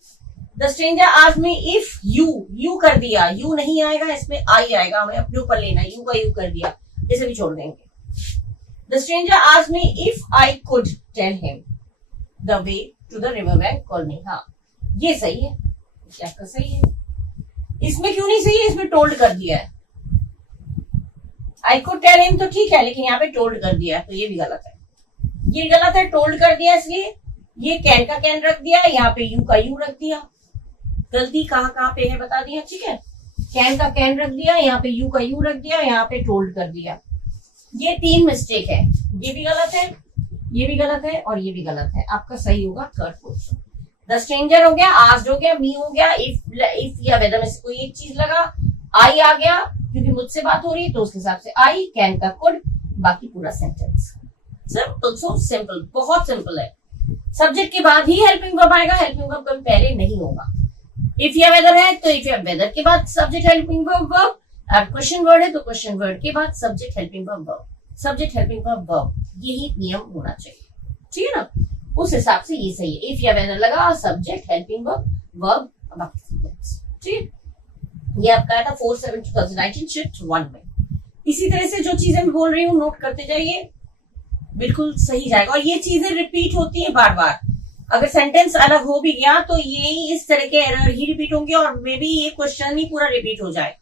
The stranger asked me if you कर दिया, यू नहीं आएगा, इसमें आई आएगा, हमें अपने ऊपर लेना है, यू का यू कर दिया, इसे भी छोड़ देंगे। The stranger asked me if I could tell him the way to the river bank colony. हाँ, ये सही है, आपका सही है। इसमें क्यों नहीं सही है, इसमें टोल्ड कर दिया है। आई कुड टेल हिम तो ठीक है, लेकिन यहाँ पे टोल्ड कर दिया है, तो ये भी गलत है, ये गलत है। टोल्ड कर दिया इसलिए, ये कैन का कैन रख दिया, यहाँ पे यू का यू रख दिया, गलती कहाँ पे है बता दिया, ठीक है। कैन का कैन रख दिया, यहाँ पे यू का यू रख दिया, यहाँ पे टोल्ड कर दिया, ये तीन मिस्टेक है, ये भी गलत है, ये भी गलत है, और ये भी गलत है। आपका सही होगा थर्ड क्वेश्चन। द स्ट्रेंजर हो गया, आस्क्ड हो गया, मी हो गया, इफ या वेदर में से कोई एक चीज लगा, आई आ गया क्योंकि मुझसे बात हो रही है तो उसके हिसाब से आई, कैन का कुड, बाकी पूरा सेंटेंस। सिंपल, सो सिंपल, बहुत सिंपल है। सब्जेक्ट के बाद ही हेल्पिंग वर्ब आएगा, हेल्पिंग वर्ब कभी पहले नहीं होगा। इफ या वेदर है तो इफ या वेदर के बाद subject helping verb, question word है तो क्वेश्चन वर्ड के बाद subject helping verb, subject helping verb, यही नियम होना चाहिए, ठीक है ना। उस हिसाब से ये सही है। इफ या वेदर लगा, सब्जेक्ट हेल्पिंग वर्ब, ठीक है। ये आपका आया था 4/7/2019 शिफ्ट 1 में। इसी तरह से जो चीजें मैं बोल रही हूँ नोट करते जाइए, बिल्कुल सही जाएगा। और ये चीजें रिपीट होती है बार बार। अगर सेंटेंस अलग हो भी गया तो ये इस तरह के एरर ही रिपीट होंगे और मे बी ये क्वेश्चन ही पूरा रिपीट हो जाए,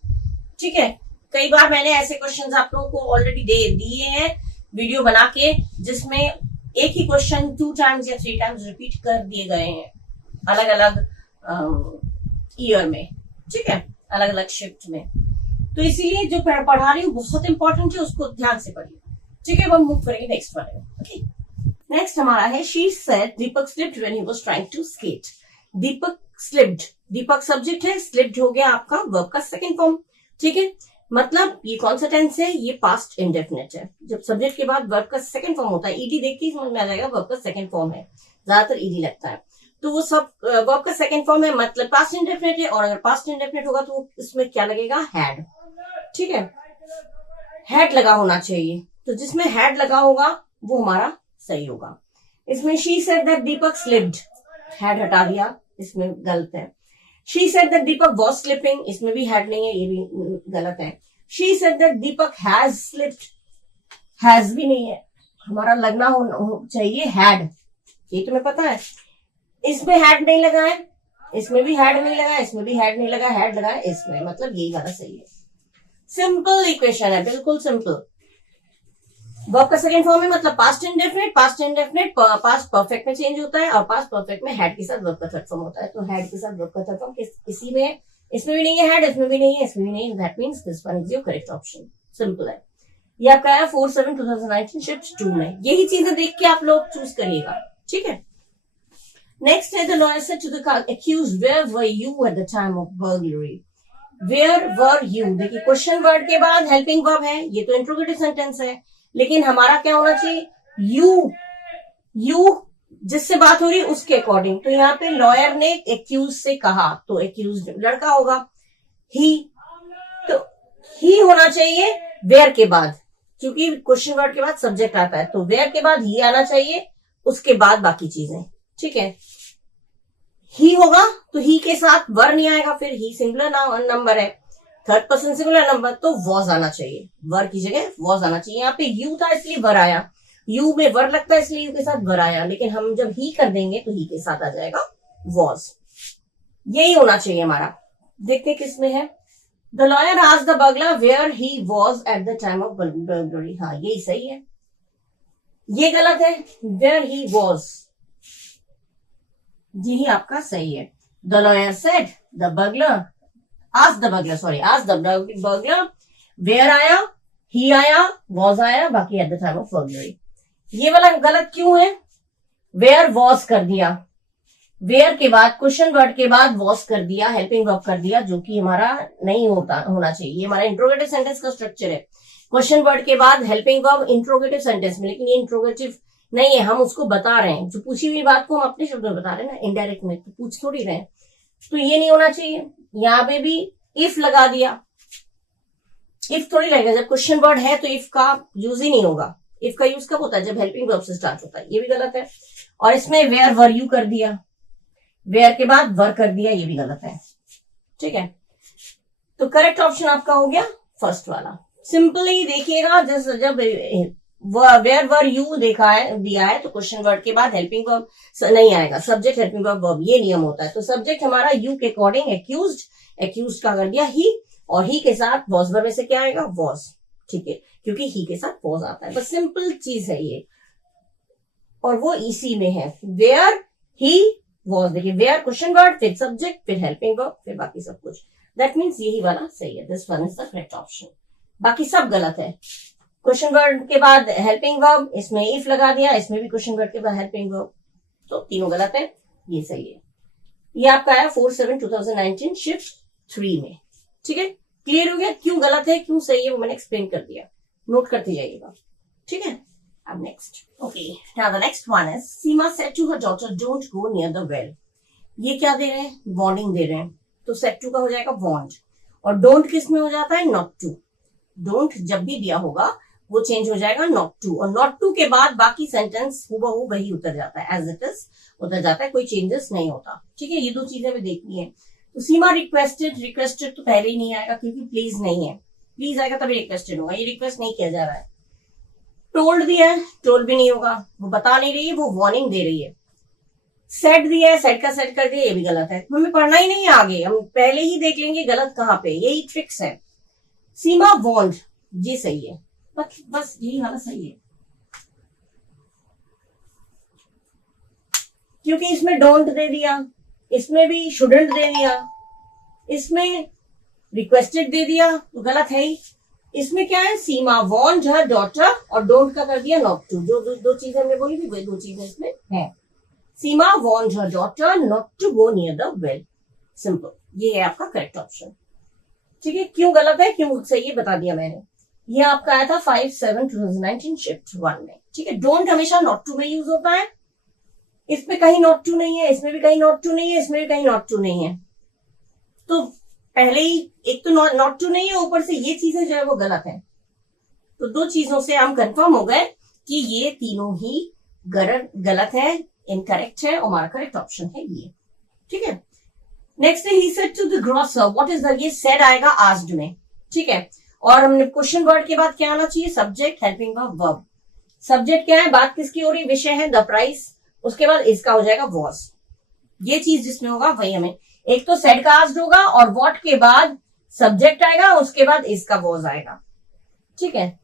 ठीक है। कई बार मैंने ऐसे क्वेश्चंस आप लोगों को ऑलरेडी दे दिए हैं वीडियो बना के, जिसमें एक ही क्वेश्चन 2 टाइम्स या 3 टाइम्स रिपीट कर दिए गए हैं अलग अलग ईयर में, ठीक है, अलग अलग शिफ्ट में। तो इसीलिए जो पढ़ा रही हूँ बहुत इंपॉर्टेंट है, उसको ध्यान से पढ़िए, ठीक है। हम मूव करेंगे नेक्स्ट वाले में। ओके, नेक्स्ट हमारा है she said Deepak slipped when he was trying to skate. Deepak slipped, Deepak subject है, स्लिप्ड हो गया आपका वर्ब का सेकंड फॉर्म, ठीक है। मतलब ये कौन सा टेंस है, ये पास्ट इंडेफिनिट है। जब सब्जेक्ट के बाद वर्ब का सेकंड फॉर्म होता है, ईडी देख के समझ में आ जाएगा वर्ब का सेकंड फॉर्म है, ज्यादातर ईडी लगता है, तो वो सब वर्ब का सेकंड फॉर्म है, मतलब पास्ट इंडेफिनिट है। और अगर पास्ट इंडेफिनिट होगा तो इसमें क्या लगेगा, हैड, ठीक है, हैड लगा होना चाहिए। तो जिसमें हैड लगा होगा वो हमारा सही होगा। इसमें she said that Deepak slipped, had हटा दिया, इसमें गलत है। She said that Deepak was slipping, इसमें भी हैड नहीं है, ये भी गलत है। She said that Deepak has slipped, has भी नहीं है, हमारा लगना हो चाहिए हैड, ये तुम्हें पता है। इसमें हैड नहीं लगा है, इसमें भी हैड नहीं लगा, इसमें भी हैड नहीं लगा, हैड लगा है इसमें, मतलब यही वाला सही है। सिंपल इक्वेशन है, बिल्कुल सिंपल। वर्ब का सेकंड फॉर्म है, मतलब past indefinite, past indefinite past perfect में चेंज होता है और पास्ट परफेक्ट में हैड के साथ वर्ब का थर्ड फॉर्म होता है। तो हैड के साथ वर्ब का थर्ड फॉर्म इसी में है, इसमें भी नहीं है हैड, इसमें भी नहीं है, इसमें भी नहीं है, that means this one is your correct option. Simple है। ये आपका है 4/7/2019 शिफ्ट 2 में। यही चीजें देख के आप लोग चूज करिएगा, ठीक है। नेक्स्ट है the lawyer said to the accused where were you at the time of burglary. Where were you, देखिए क्वेश्चन वर्ड के बाद हेल्पिंग वर्ब है, ये तो इंट्रोगेटिव सेंटेंस है, लेकिन हमारा क्या होना चाहिए, यू जिससे बात हो रही है उसके अकॉर्डिंग। तो यहाँ पे लॉयर ने एक्यूज से कहा, तो एक्यूज लड़का होगा, ही, तो ही होना चाहिए वेयर के बाद, क्योंकि क्वेश्चन वर्ड के बाद सब्जेक्ट आता है, तो वेयर के बाद ही आना चाहिए, उसके बाद बाकी चीजें, ठीक है। ही होगा तो ही के साथ वर नहीं आएगा, फिर ही सिंगुलर नंबर है, थर्ड पर्सन सिंगुलर नंबर, तो वॉज आना चाहिए, वर की जगह वॉज आना चाहिए। यहाँ पे यू था इसलिए वर आया, यू में वर लगता है इसलिए यू के साथ वर आया, लेकिन हम जब ही कर देंगे तो ही के साथ आ जाएगा वॉज, यही होना चाहिए हमारा। देखते किस में है, the lawyer asked the burglar where he was at the time of burglary, हाँ यही सही है, ये गलत है, वेयर ही वॉज, यही आपका सही है। The lawyer said the burglar, asked the burglar, sorry asked the burglar, where आया, ही आया, वॉज आया, बाकी at the time of burglary. ये वाला गलत क्यों है, वेयर वॉज कर दिया, वेयर के बाद क्वेश्चन वर्ड के बाद वॉज कर दिया, हेल्पिंग वर्ब कर दिया, जो कि हमारा नहीं होना चाहिए। ये हमारा इंट्रोगेटिव सेंटेंस का स्ट्रक्चर है, क्वेश्चन वर्ड के बाद हेल्पिंग वर्ब इंट्रोगेटिव सेंटेंस में, लेकिन ये इंट्रोगेटिव नहीं है, हम उसको बता रहे हैं, जो पूछी हुई बात को हम अपने शब्दों में बता रहे हैं ना, इनडायरेक्ट में, तो पूछ थोड़ी रहे, तो ये नहीं होना चाहिए। यहाँ पे भी इफ लगा दिया, इफ थोड़ी लगेगा, जब क्वेश्चन वर्ड है तो इफ का यूज ही नहीं होगा, इफ का यूज कब होता है, जब हेल्पिंग वर्ब से स्टार्ट होता है, ये भी गलत है। और इसमें वेयर वर यू कर दिया, वेयर के बाद वर कर दिया, ये भी गलत है, ठीक है। तो करेक्ट ऑप्शन आपका हो गया फर्स्ट वाला। सिंपली देखिएगा, जब वेयर वर यू देखा है, दिया है, तो क्वेश्चन वर्ड के बाद हेल्पिंग वर्ब नहीं आएगा, सब्जेक्ट हेल्पिंग वर्ब, ये नियम होता है। तो सब्जेक्ट हमारा यू के अकॉर्डिंग एक्यूज्ड का कर दिया ही, और ही के साथ वॉज वर्ब में से क्या आएगा, वॉज, ठीक है, क्योंकि ही के साथ वॉज आता है। बस सिंपल चीज है ये, और वो इसी में है, वेयर ही वॉज। देखिए वेयर क्वेश्चन वर्ड, फिर सब्जेक्ट, फिर हेल्पिंग वर्ब, फिर बाकी सब कुछ, दैट मीन्स यही वाला सही है, this one is the correct option. बाकी सब गलत है, क्वेश्चन वर्ड के बाद हेल्पिंग वर्ब, इसमें इफ लगा दिया, इसमें भी क्वेश्चन वर्ड के बाद हेल्पिंग वर्ब, तो तीनों गलत है, ये सही है। ये आपका आया 4/7/2019 शिफ्ट 3 में। ठीक है, क्लियर हो गया? क्यों गलत है क्यों सही है वो मैंने एक्सप्लेन कर दिया, नोट करते जाइएगा। ठीक है, अब next, okay now the next one is Seema said to her daughter don't go near the well. ये क्या दे रहे हैं? वार्निंग दे रहे हैं, तो सेड टू का हो जाएगा वार्नड, और डोंट किस में हो जाता है? Not to. डोंट जब भी दिया होगा वो चेंज हो जाएगा नॉट टू, और नॉट टू के बाद बाकी सेंटेंस हूबहू वही उतर जाता है, एज इट इज उतर जाता है, कोई चेंजेस नहीं होता। ठीक है, ये दो चीजें हमें देखनी है। तो सीमा रिक्वेस्टेड, रिक्वेस्टेड तो पहले ही नहीं आएगा क्योंकि प्लीज नहीं है, प्लीज आएगा तभी रिक्वेस्टेड होगा, ये रिक्वेस्ट नहीं किया जा रहा है। टोल्ड दिया है, टोल्ड भी नहीं होगा, वो बता नहीं रही है, वो वार्निंग दे रही है। सेट दिया है, सेट का सेट कर दिया, ये भी गलत है, हमें पढ़ना ही नहीं है आगे, हम पहले ही देख लेंगे गलत कहाँ पे, यही ट्रिक्स है। सीमा वॉन्ड, ये सही है, बस यही वाला सही है, क्योंकि इसमें डोंट दे दिया, इसमें भी शुडंट दे दिया, इसमें रिक्वेस्टेड दे दिया, तो गलत है ही। इसमें क्या है? सीमा वॉन्ड हर डॉटर, और डोंट का कर दिया नॉट टू। जो दो चीजें हमने बोली थी वही दो चीजें इसमें है। Seema wanted her daughter not to go near the well, simple, ये है आपका करेक्ट ऑप्शन। ठीक है, क्यों गलत है क्यों सही है बता दिया मैंने। ये आपका आया था 5/7/2019 शिफ्ट 1 में। ठीक है, डोंट हमेशा नॉट टू में यूज होता है, इसमें कहीं नॉट टू नहीं है, इसमें भी कहीं नॉट टू नहीं है, इसमें भी कहीं नॉट टू नहीं है, तो पहले ही एक तो नॉट टू नहीं है, ऊपर से ये चीजें जो है वो गलत है। तो दो चीजों से हम कंफर्म हो गए कि ये तीनों ही गलत है, इनकरेक्ट है, और हमारा करेक्ट ऑप्शन है ये। ठीक है, नेक्स्ट है he said to the grocer what is the, ये सेड आएगा आस्क्ड में। ठीक है, और हमने क्वेश्चन वर्ड के बाद क्या आना चाहिए? Subject, helping verb. सब्जेक्ट क्या है? बात किसकी हो रही? विषय है द प्राइस, उसके बाद इसका हो जाएगा वॉज। ये चीज जिसमें होगा वही हमें, एक तो सेड का आस्क्ड होगा और व्हाट के बाद सब्जेक्ट आएगा, उसके बाद इसका वॉज आएगा। ठीक है,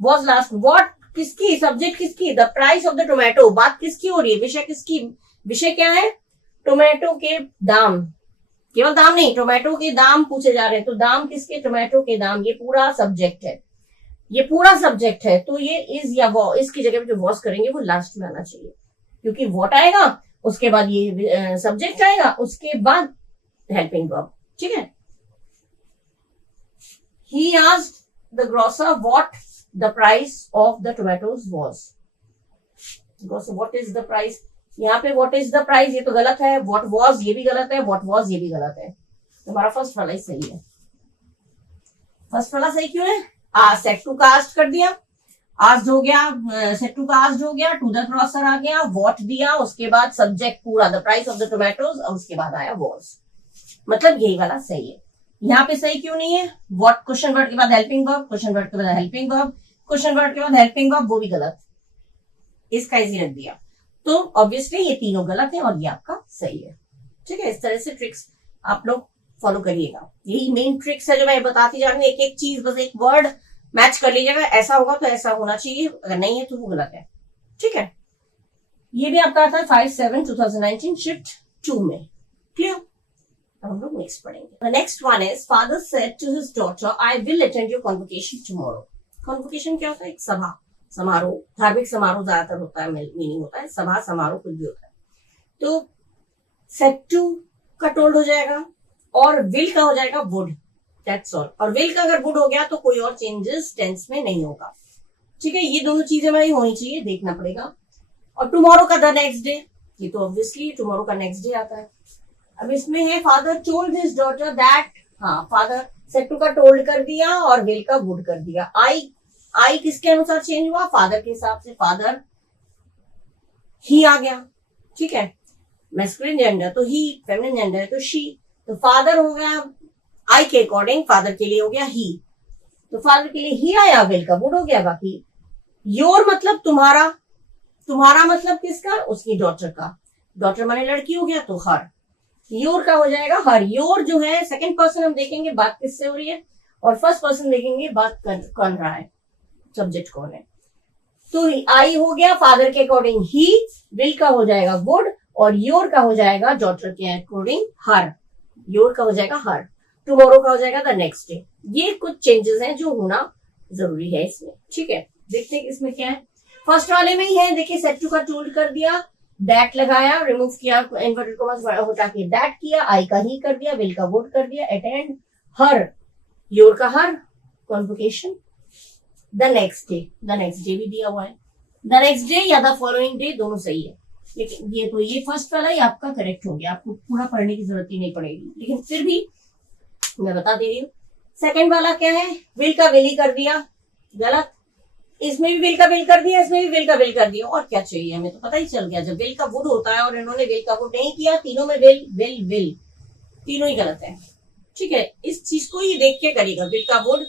वॉज लास्ट, व्हाट किसकी, सब्जेक्ट किसकी? The price of the tomato, बात किसकी हो रही है? विषय किसकी, विषय क्या है? टोमेटो के दाम, केवल दाम नहीं, टोमेटो के दाम पूछे जा रहे हैं, तो दाम किसके? टोमेटो के दाम, ये पूरा सब्जेक्ट है, ये पूरा सब्जेक्ट है, तो ये इज या वो, इसकी जगह पे जो वॉज करेंगे वो लास्ट में आना चाहिए, क्योंकि व्हाट आएगा उसके बाद ये सब्जेक्ट आएगा, उसके बाद हेल्पिंग वर्ब। ठीक है, he asked the grocer what the price of the tomatoes was. What is the price, यहाँ पे व्हाट इज द प्राइस ये तो गलत है, व्हाट वॉज ये भी गलत है, व्हाट वॉज ये भी गलत है, हमारा फर्स्ट वाला ही सही है। फर्स्ट वाला सही क्यों है? सेट टू का आस्क्ड कर दिया, आस्क्ड हो गया, सेट टू का आस्क्ड हो गया, टू द ग्रोसर आ गया, व्हाट दिया, उसके बाद सब्जेक्ट पूरा the price of the tomatoes, और उसके बाद आया वॉज, मतलब यही वाला सही है। यहाँ पे सही क्यों नहीं है? व्हाट क्वेश्चन वर्ड के बाद हेल्पिंग वर्ब, क्वेश्चन वर्ड के बाद हेल्पिंग वर्ब, क्वेश्चन वर्ड के बाद हेल्पिंग वर्ब, वो भी गलत, इसका इजी रख दिया, तो ऑब्वियसली ये तीनों गलत है और ये आपका सही है। ठीक है, इस तरह से ट्रिक्स आप लोग फॉलो करिएगा, यही मेन ट्रिक्स है जो मैं बताती जा रही हूँ, एक एक चीज बस एक वर्ड मैच कर लीजिएगा, ऐसा होगा तो ऐसा होना चाहिए, अगर नहीं है तो वो गलत है। ठीक है, ये भी आपका था 5/7/2019 शिफ्ट 2 में। क्लियर? अब हम लोग नेक्स्ट पढ़ेंगे। Next one is father said to his daughter I will attend your convocation tomorrow. Convocation क्या होता है? एक सभा, समारोह, धार्मिक समारोह ज्यादातर होता है, मीनिंग होता है सभा समारोह कुछ भी होता है। तो सेड टू का टोल्ड हो जाएगा और विल का हो जाएगा वुड, दैट्स ऑल। और विल का अगर वुड हो गया तो कोई और चेंजेस टेंस में नहीं होगा। ठीक है, ये दोनों चीजें हमारी होनी चाहिए, देखना पड़ेगा। और टुमारो का द नेक्स्ट डे, ये तो ऑब्वियसली टुमारो का नेक्स्ट डे आता है। अब इसमें है father told his daughter that, हाँ फादर सेड टू का टोल्ड कर दिया और विल का वुड कर दिया। आई किसके अनुसार चेंज हुआ? फादर के हिसाब से, फादर ही आ गया। ठीक है, मैस्कुलिन जेंडर तो ही, फेमिनिन जेंडर तो शी, तो फादर हो गया आई के अकॉर्डिंग, फादर के लिए हो गया ही, तो फादर के लिए ही आया, विल का वुड हो गया। बाकी योर मतलब तुम्हारा, तुम्हारा मतलब किसका? उसकी डॉटर का, डॉटर माने लड़की हो गया तो हर, योर का हो जाएगा हर। योर जो है सेकंड पर्सन हम देखेंगे बात किससे हो रही है, और फर्स्ट पर्सन देखेंगे बात कर रहा है, सब्जेक्ट कौन है। तो आई हो गया फादर के अकॉर्डिंग ही, विल का हो जाएगा वुड, और योर का हो जाएगा डॉटर के अकॉर्डिंग हर, योर का हो जाएगा हर, टुमारो का हो जाएगा द नेक्स्ट डे। ये कुछ चेंजेस हैं जो होना जरूरी है इसमें। ठीक है, देखते हैं इसमें क्या है। फर्स्ट वाले में ही है, देखिए सेट टू का टोल्ड कर दिया, दैट लगाया, रिमूव किया, इन्वर्टेड कॉमास हटा के दैट किया, आई का ही कर दिया, विल का वुड कर दिया, अटेंड, हर, योर का हर, कॉन्वोकेशन, द नेक्स्ट डे भी दिया हुआ है, द नेक्स्ट डे या द फॉलोइंग डे दोनों सही है। लेकिन ये फर्स्ट वाला ही आपका करेक्ट हो गया, आपको पूरा पढ़ने की जरूरत ही नहीं पड़ेगी, लेकिन फिर भी मैं बता दे रही हूँ। सेकंड वाला क्या है, विल का विल ही कर दिया, गलत। इसमें भी विल का विल कर दिया, इसमें भी विल का विल कर दिया, और क्या चाहिए हमें, तो पता ही चल गया। जब विल का वुड होता है और इन्होंने विल का वुड नहीं किया, तीनों में विल विल विल, तीनों ही गलत है। ठीक है, इस चीज को ये देख के करिएगा, विल का वुड,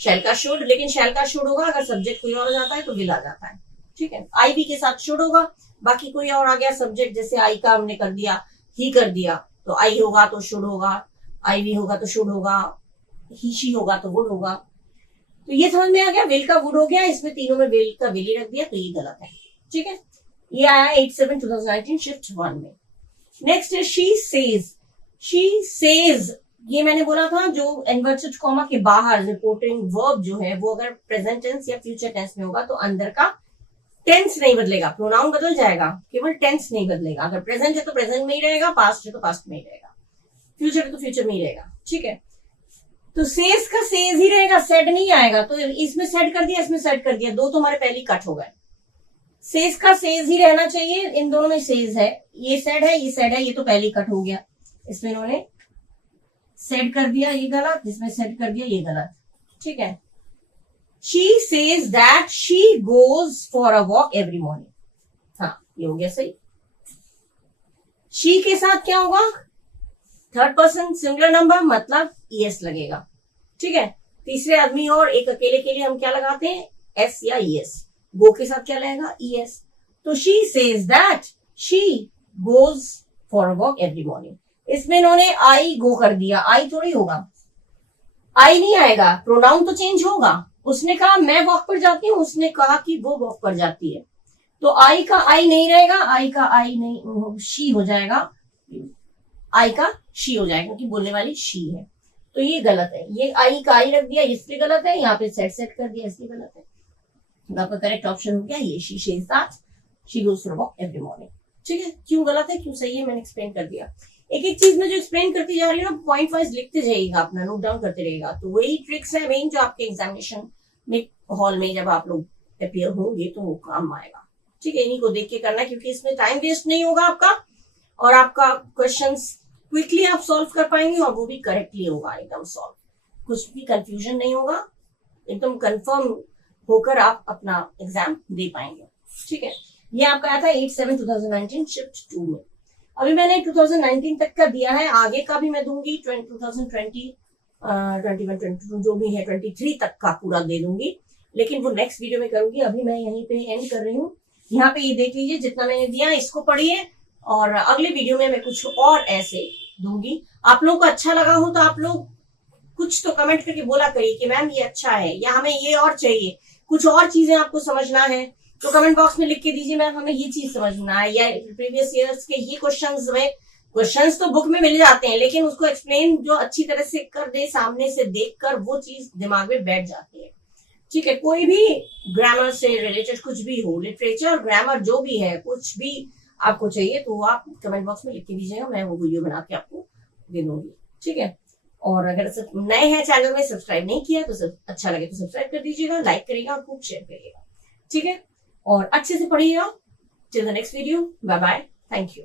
शैल का शुड, लेकिन शैल का शुड होगा अगर सब्जेक्ट कोई और हो जाता है तो विल आ जाता है। ठीक है, आई भी के साथ शुड होगा, बाकी कोई और आ गया सब्जेक्ट, जैसे आई का हमने कर दिया, ही कर दिया, तो आई होगा तो शुड होगा, आई भी होगा तो शुड होगा, ही शी होगा तो वुड होगा। तो ये समझ में आ गया, विल का वुड हो गया, इसमें तीनों में विल का विल ही रख दिया, तो ये गलत है। ठीक है, ये आया 8/7/2019 शिफ्ट 1 में। नेक्स्ट है शी सेज। शी सेज, ये मैंने बोला था जो इन्वर्टेड कॉमा के बाहर रिपोर्टिंग वर्ब जो है वो अगर प्रेजेंट टेंस या फ्यूचर टेंस में होगा तो अंदर का टेंस नहीं बदलेगा, प्रोनाउन बदल जाएगा, केवल टेंस नहीं बदलेगा। अगर प्रेजेंट है तो प्रेजेंट में ही रहेगा, पास्ट है तो पास्ट में ही रहेगा, फ्यूचर है तो फ्यूचर में ही रहेगा। ठीक है, तो सेज का सेज ही रहेगा, सेड नहीं आएगा, तो इसमें सेड कर दिया, इसमें सेड कर दिया, दो तो हमारे पहले कट हो गए। सेज का सेज ही रहना चाहिए, इन दोनों में सेज है, ये सेड है, ये सेड है, ये तो पहले ही कट हो गया, इसमें इन्होंने सेड कर दिया, ये गलत, इसमें सेड कर दिया, ये गलत। ठीक है, she says that she goes for a walk every morning, हाँ ये हो गया सही। शी के साथ क्या होगा, थर्ड पर्सन सिंगुलर नंबर, मतलब ईएस लगेगा। ठीक है, तीसरे आदमी और एक अकेले के लिए हम क्या लगाते हैं, एस या ईएस। गो के साथ क्या लगेगा, ईएस। तो she says that she goes for a walk every morning, इसमें इन्होंने आई गो कर दिया, आई थोड़ी होगा, आई नहीं आएगा, प्रोनाउन तो चेंज होगा। उसने कहा मैं वॉक पर जाती हूँ, उसने कहा कि वो वॉक पर जाती है, तो आई का आई नहीं रहेगा, आई का आई नहीं, शी हो जाएगा, आई का शी हो जाएगा क्योंकि बोलने वाली शी है, तो ये गलत है। ये आई का आई रख दिया इसलिए गलत है, यहाँ पे सेट सेट कर दिया इसलिए गलत है। आपका करेक्ट ऑप्शन हो गया ये, she says that she goes for walk every morning. ठीक है, क्यों गलत है क्यों सही है मैंने एक्सप्लेन कर दिया। एक एक चीज में जो एक्सप्लेन करती जा रही है ना, पॉइंट वाइज लिखते जाइएगा, अपना नोट डाउन करते रहेगा, तो वही ट्रिक्स है मेन जो आपके एग्जामिनेशन में हॉल में जब आप लोग अपियर होंगे तो वो काम आएगा। ठीक है, इन्हीं को देख के करना, क्योंकि इसमें टाइम वेस्ट नहीं होगा आपका, और आपका क्वेश्चंस क्विकली आप सॉल्व कर पाएंगे, और वो भी करेक्टली होगा, एकदम सॉल्व, कुछ भी कंफ्यूजन नहीं होगा, एकदम कंफर्म होकर आप अपना एग्जाम दे पाएंगे। ठीक है, ये आपका आया था 8/7/2019 शिफ्ट 2 में। अभी मैंने 2019 तक का दिया है, आगे का भी मैं दूंगी 2020, 21, 22 जो भी है 23 तक का पूरा दे दूंगी, लेकिन वो नेक्स्ट वीडियो में करूंगी। अभी मैं यहीं पे एंड कर रही हूँ। यहाँ पे ये देख लीजिए जितना मैंने दिया, इसको पढ़िए, और अगले वीडियो में मैं कुछ और ऐसे दूंगी। आप लोगों को अच्छा लगा हो तो आप लोग कुछ तो कमेंट करके बोला करिए कि मैम ये अच्छा है, या हमें ये और चाहिए, कुछ और चीजें आपको समझना है तो कमेंट बॉक्स में लिख के दीजिए मैम हमें ये चीज समझना है, या प्रीवियस ईयर्स के ये क्वेश्चंस तो बुक में मिल जाते हैं, लेकिन उसको एक्सप्लेन जो अच्छी तरह से कर दे, सामने से देखकर वो चीज दिमाग में बैठ जाती है। ठीक है, कोई भी ग्रामर से रिलेटेड कुछ भी हो, लिटरेचर ग्रामर जो भी है, कुछ भी आपको चाहिए तो आप कमेंट बॉक्स में लिख के दीजिएगा, मैं वो वीडियो बना के आपको दे दूंगी। ठीक है, और अगर नए हैं चैनल में, सब्सक्राइब नहीं किया तो अच्छा लगे तो सब्सक्राइब कर दीजिएगा, लाइक करिएगा और खूब शेयर करिएगा। ठीक है, और अच्छे से पढ़िएगा। Till the next video, bye bye, thank you.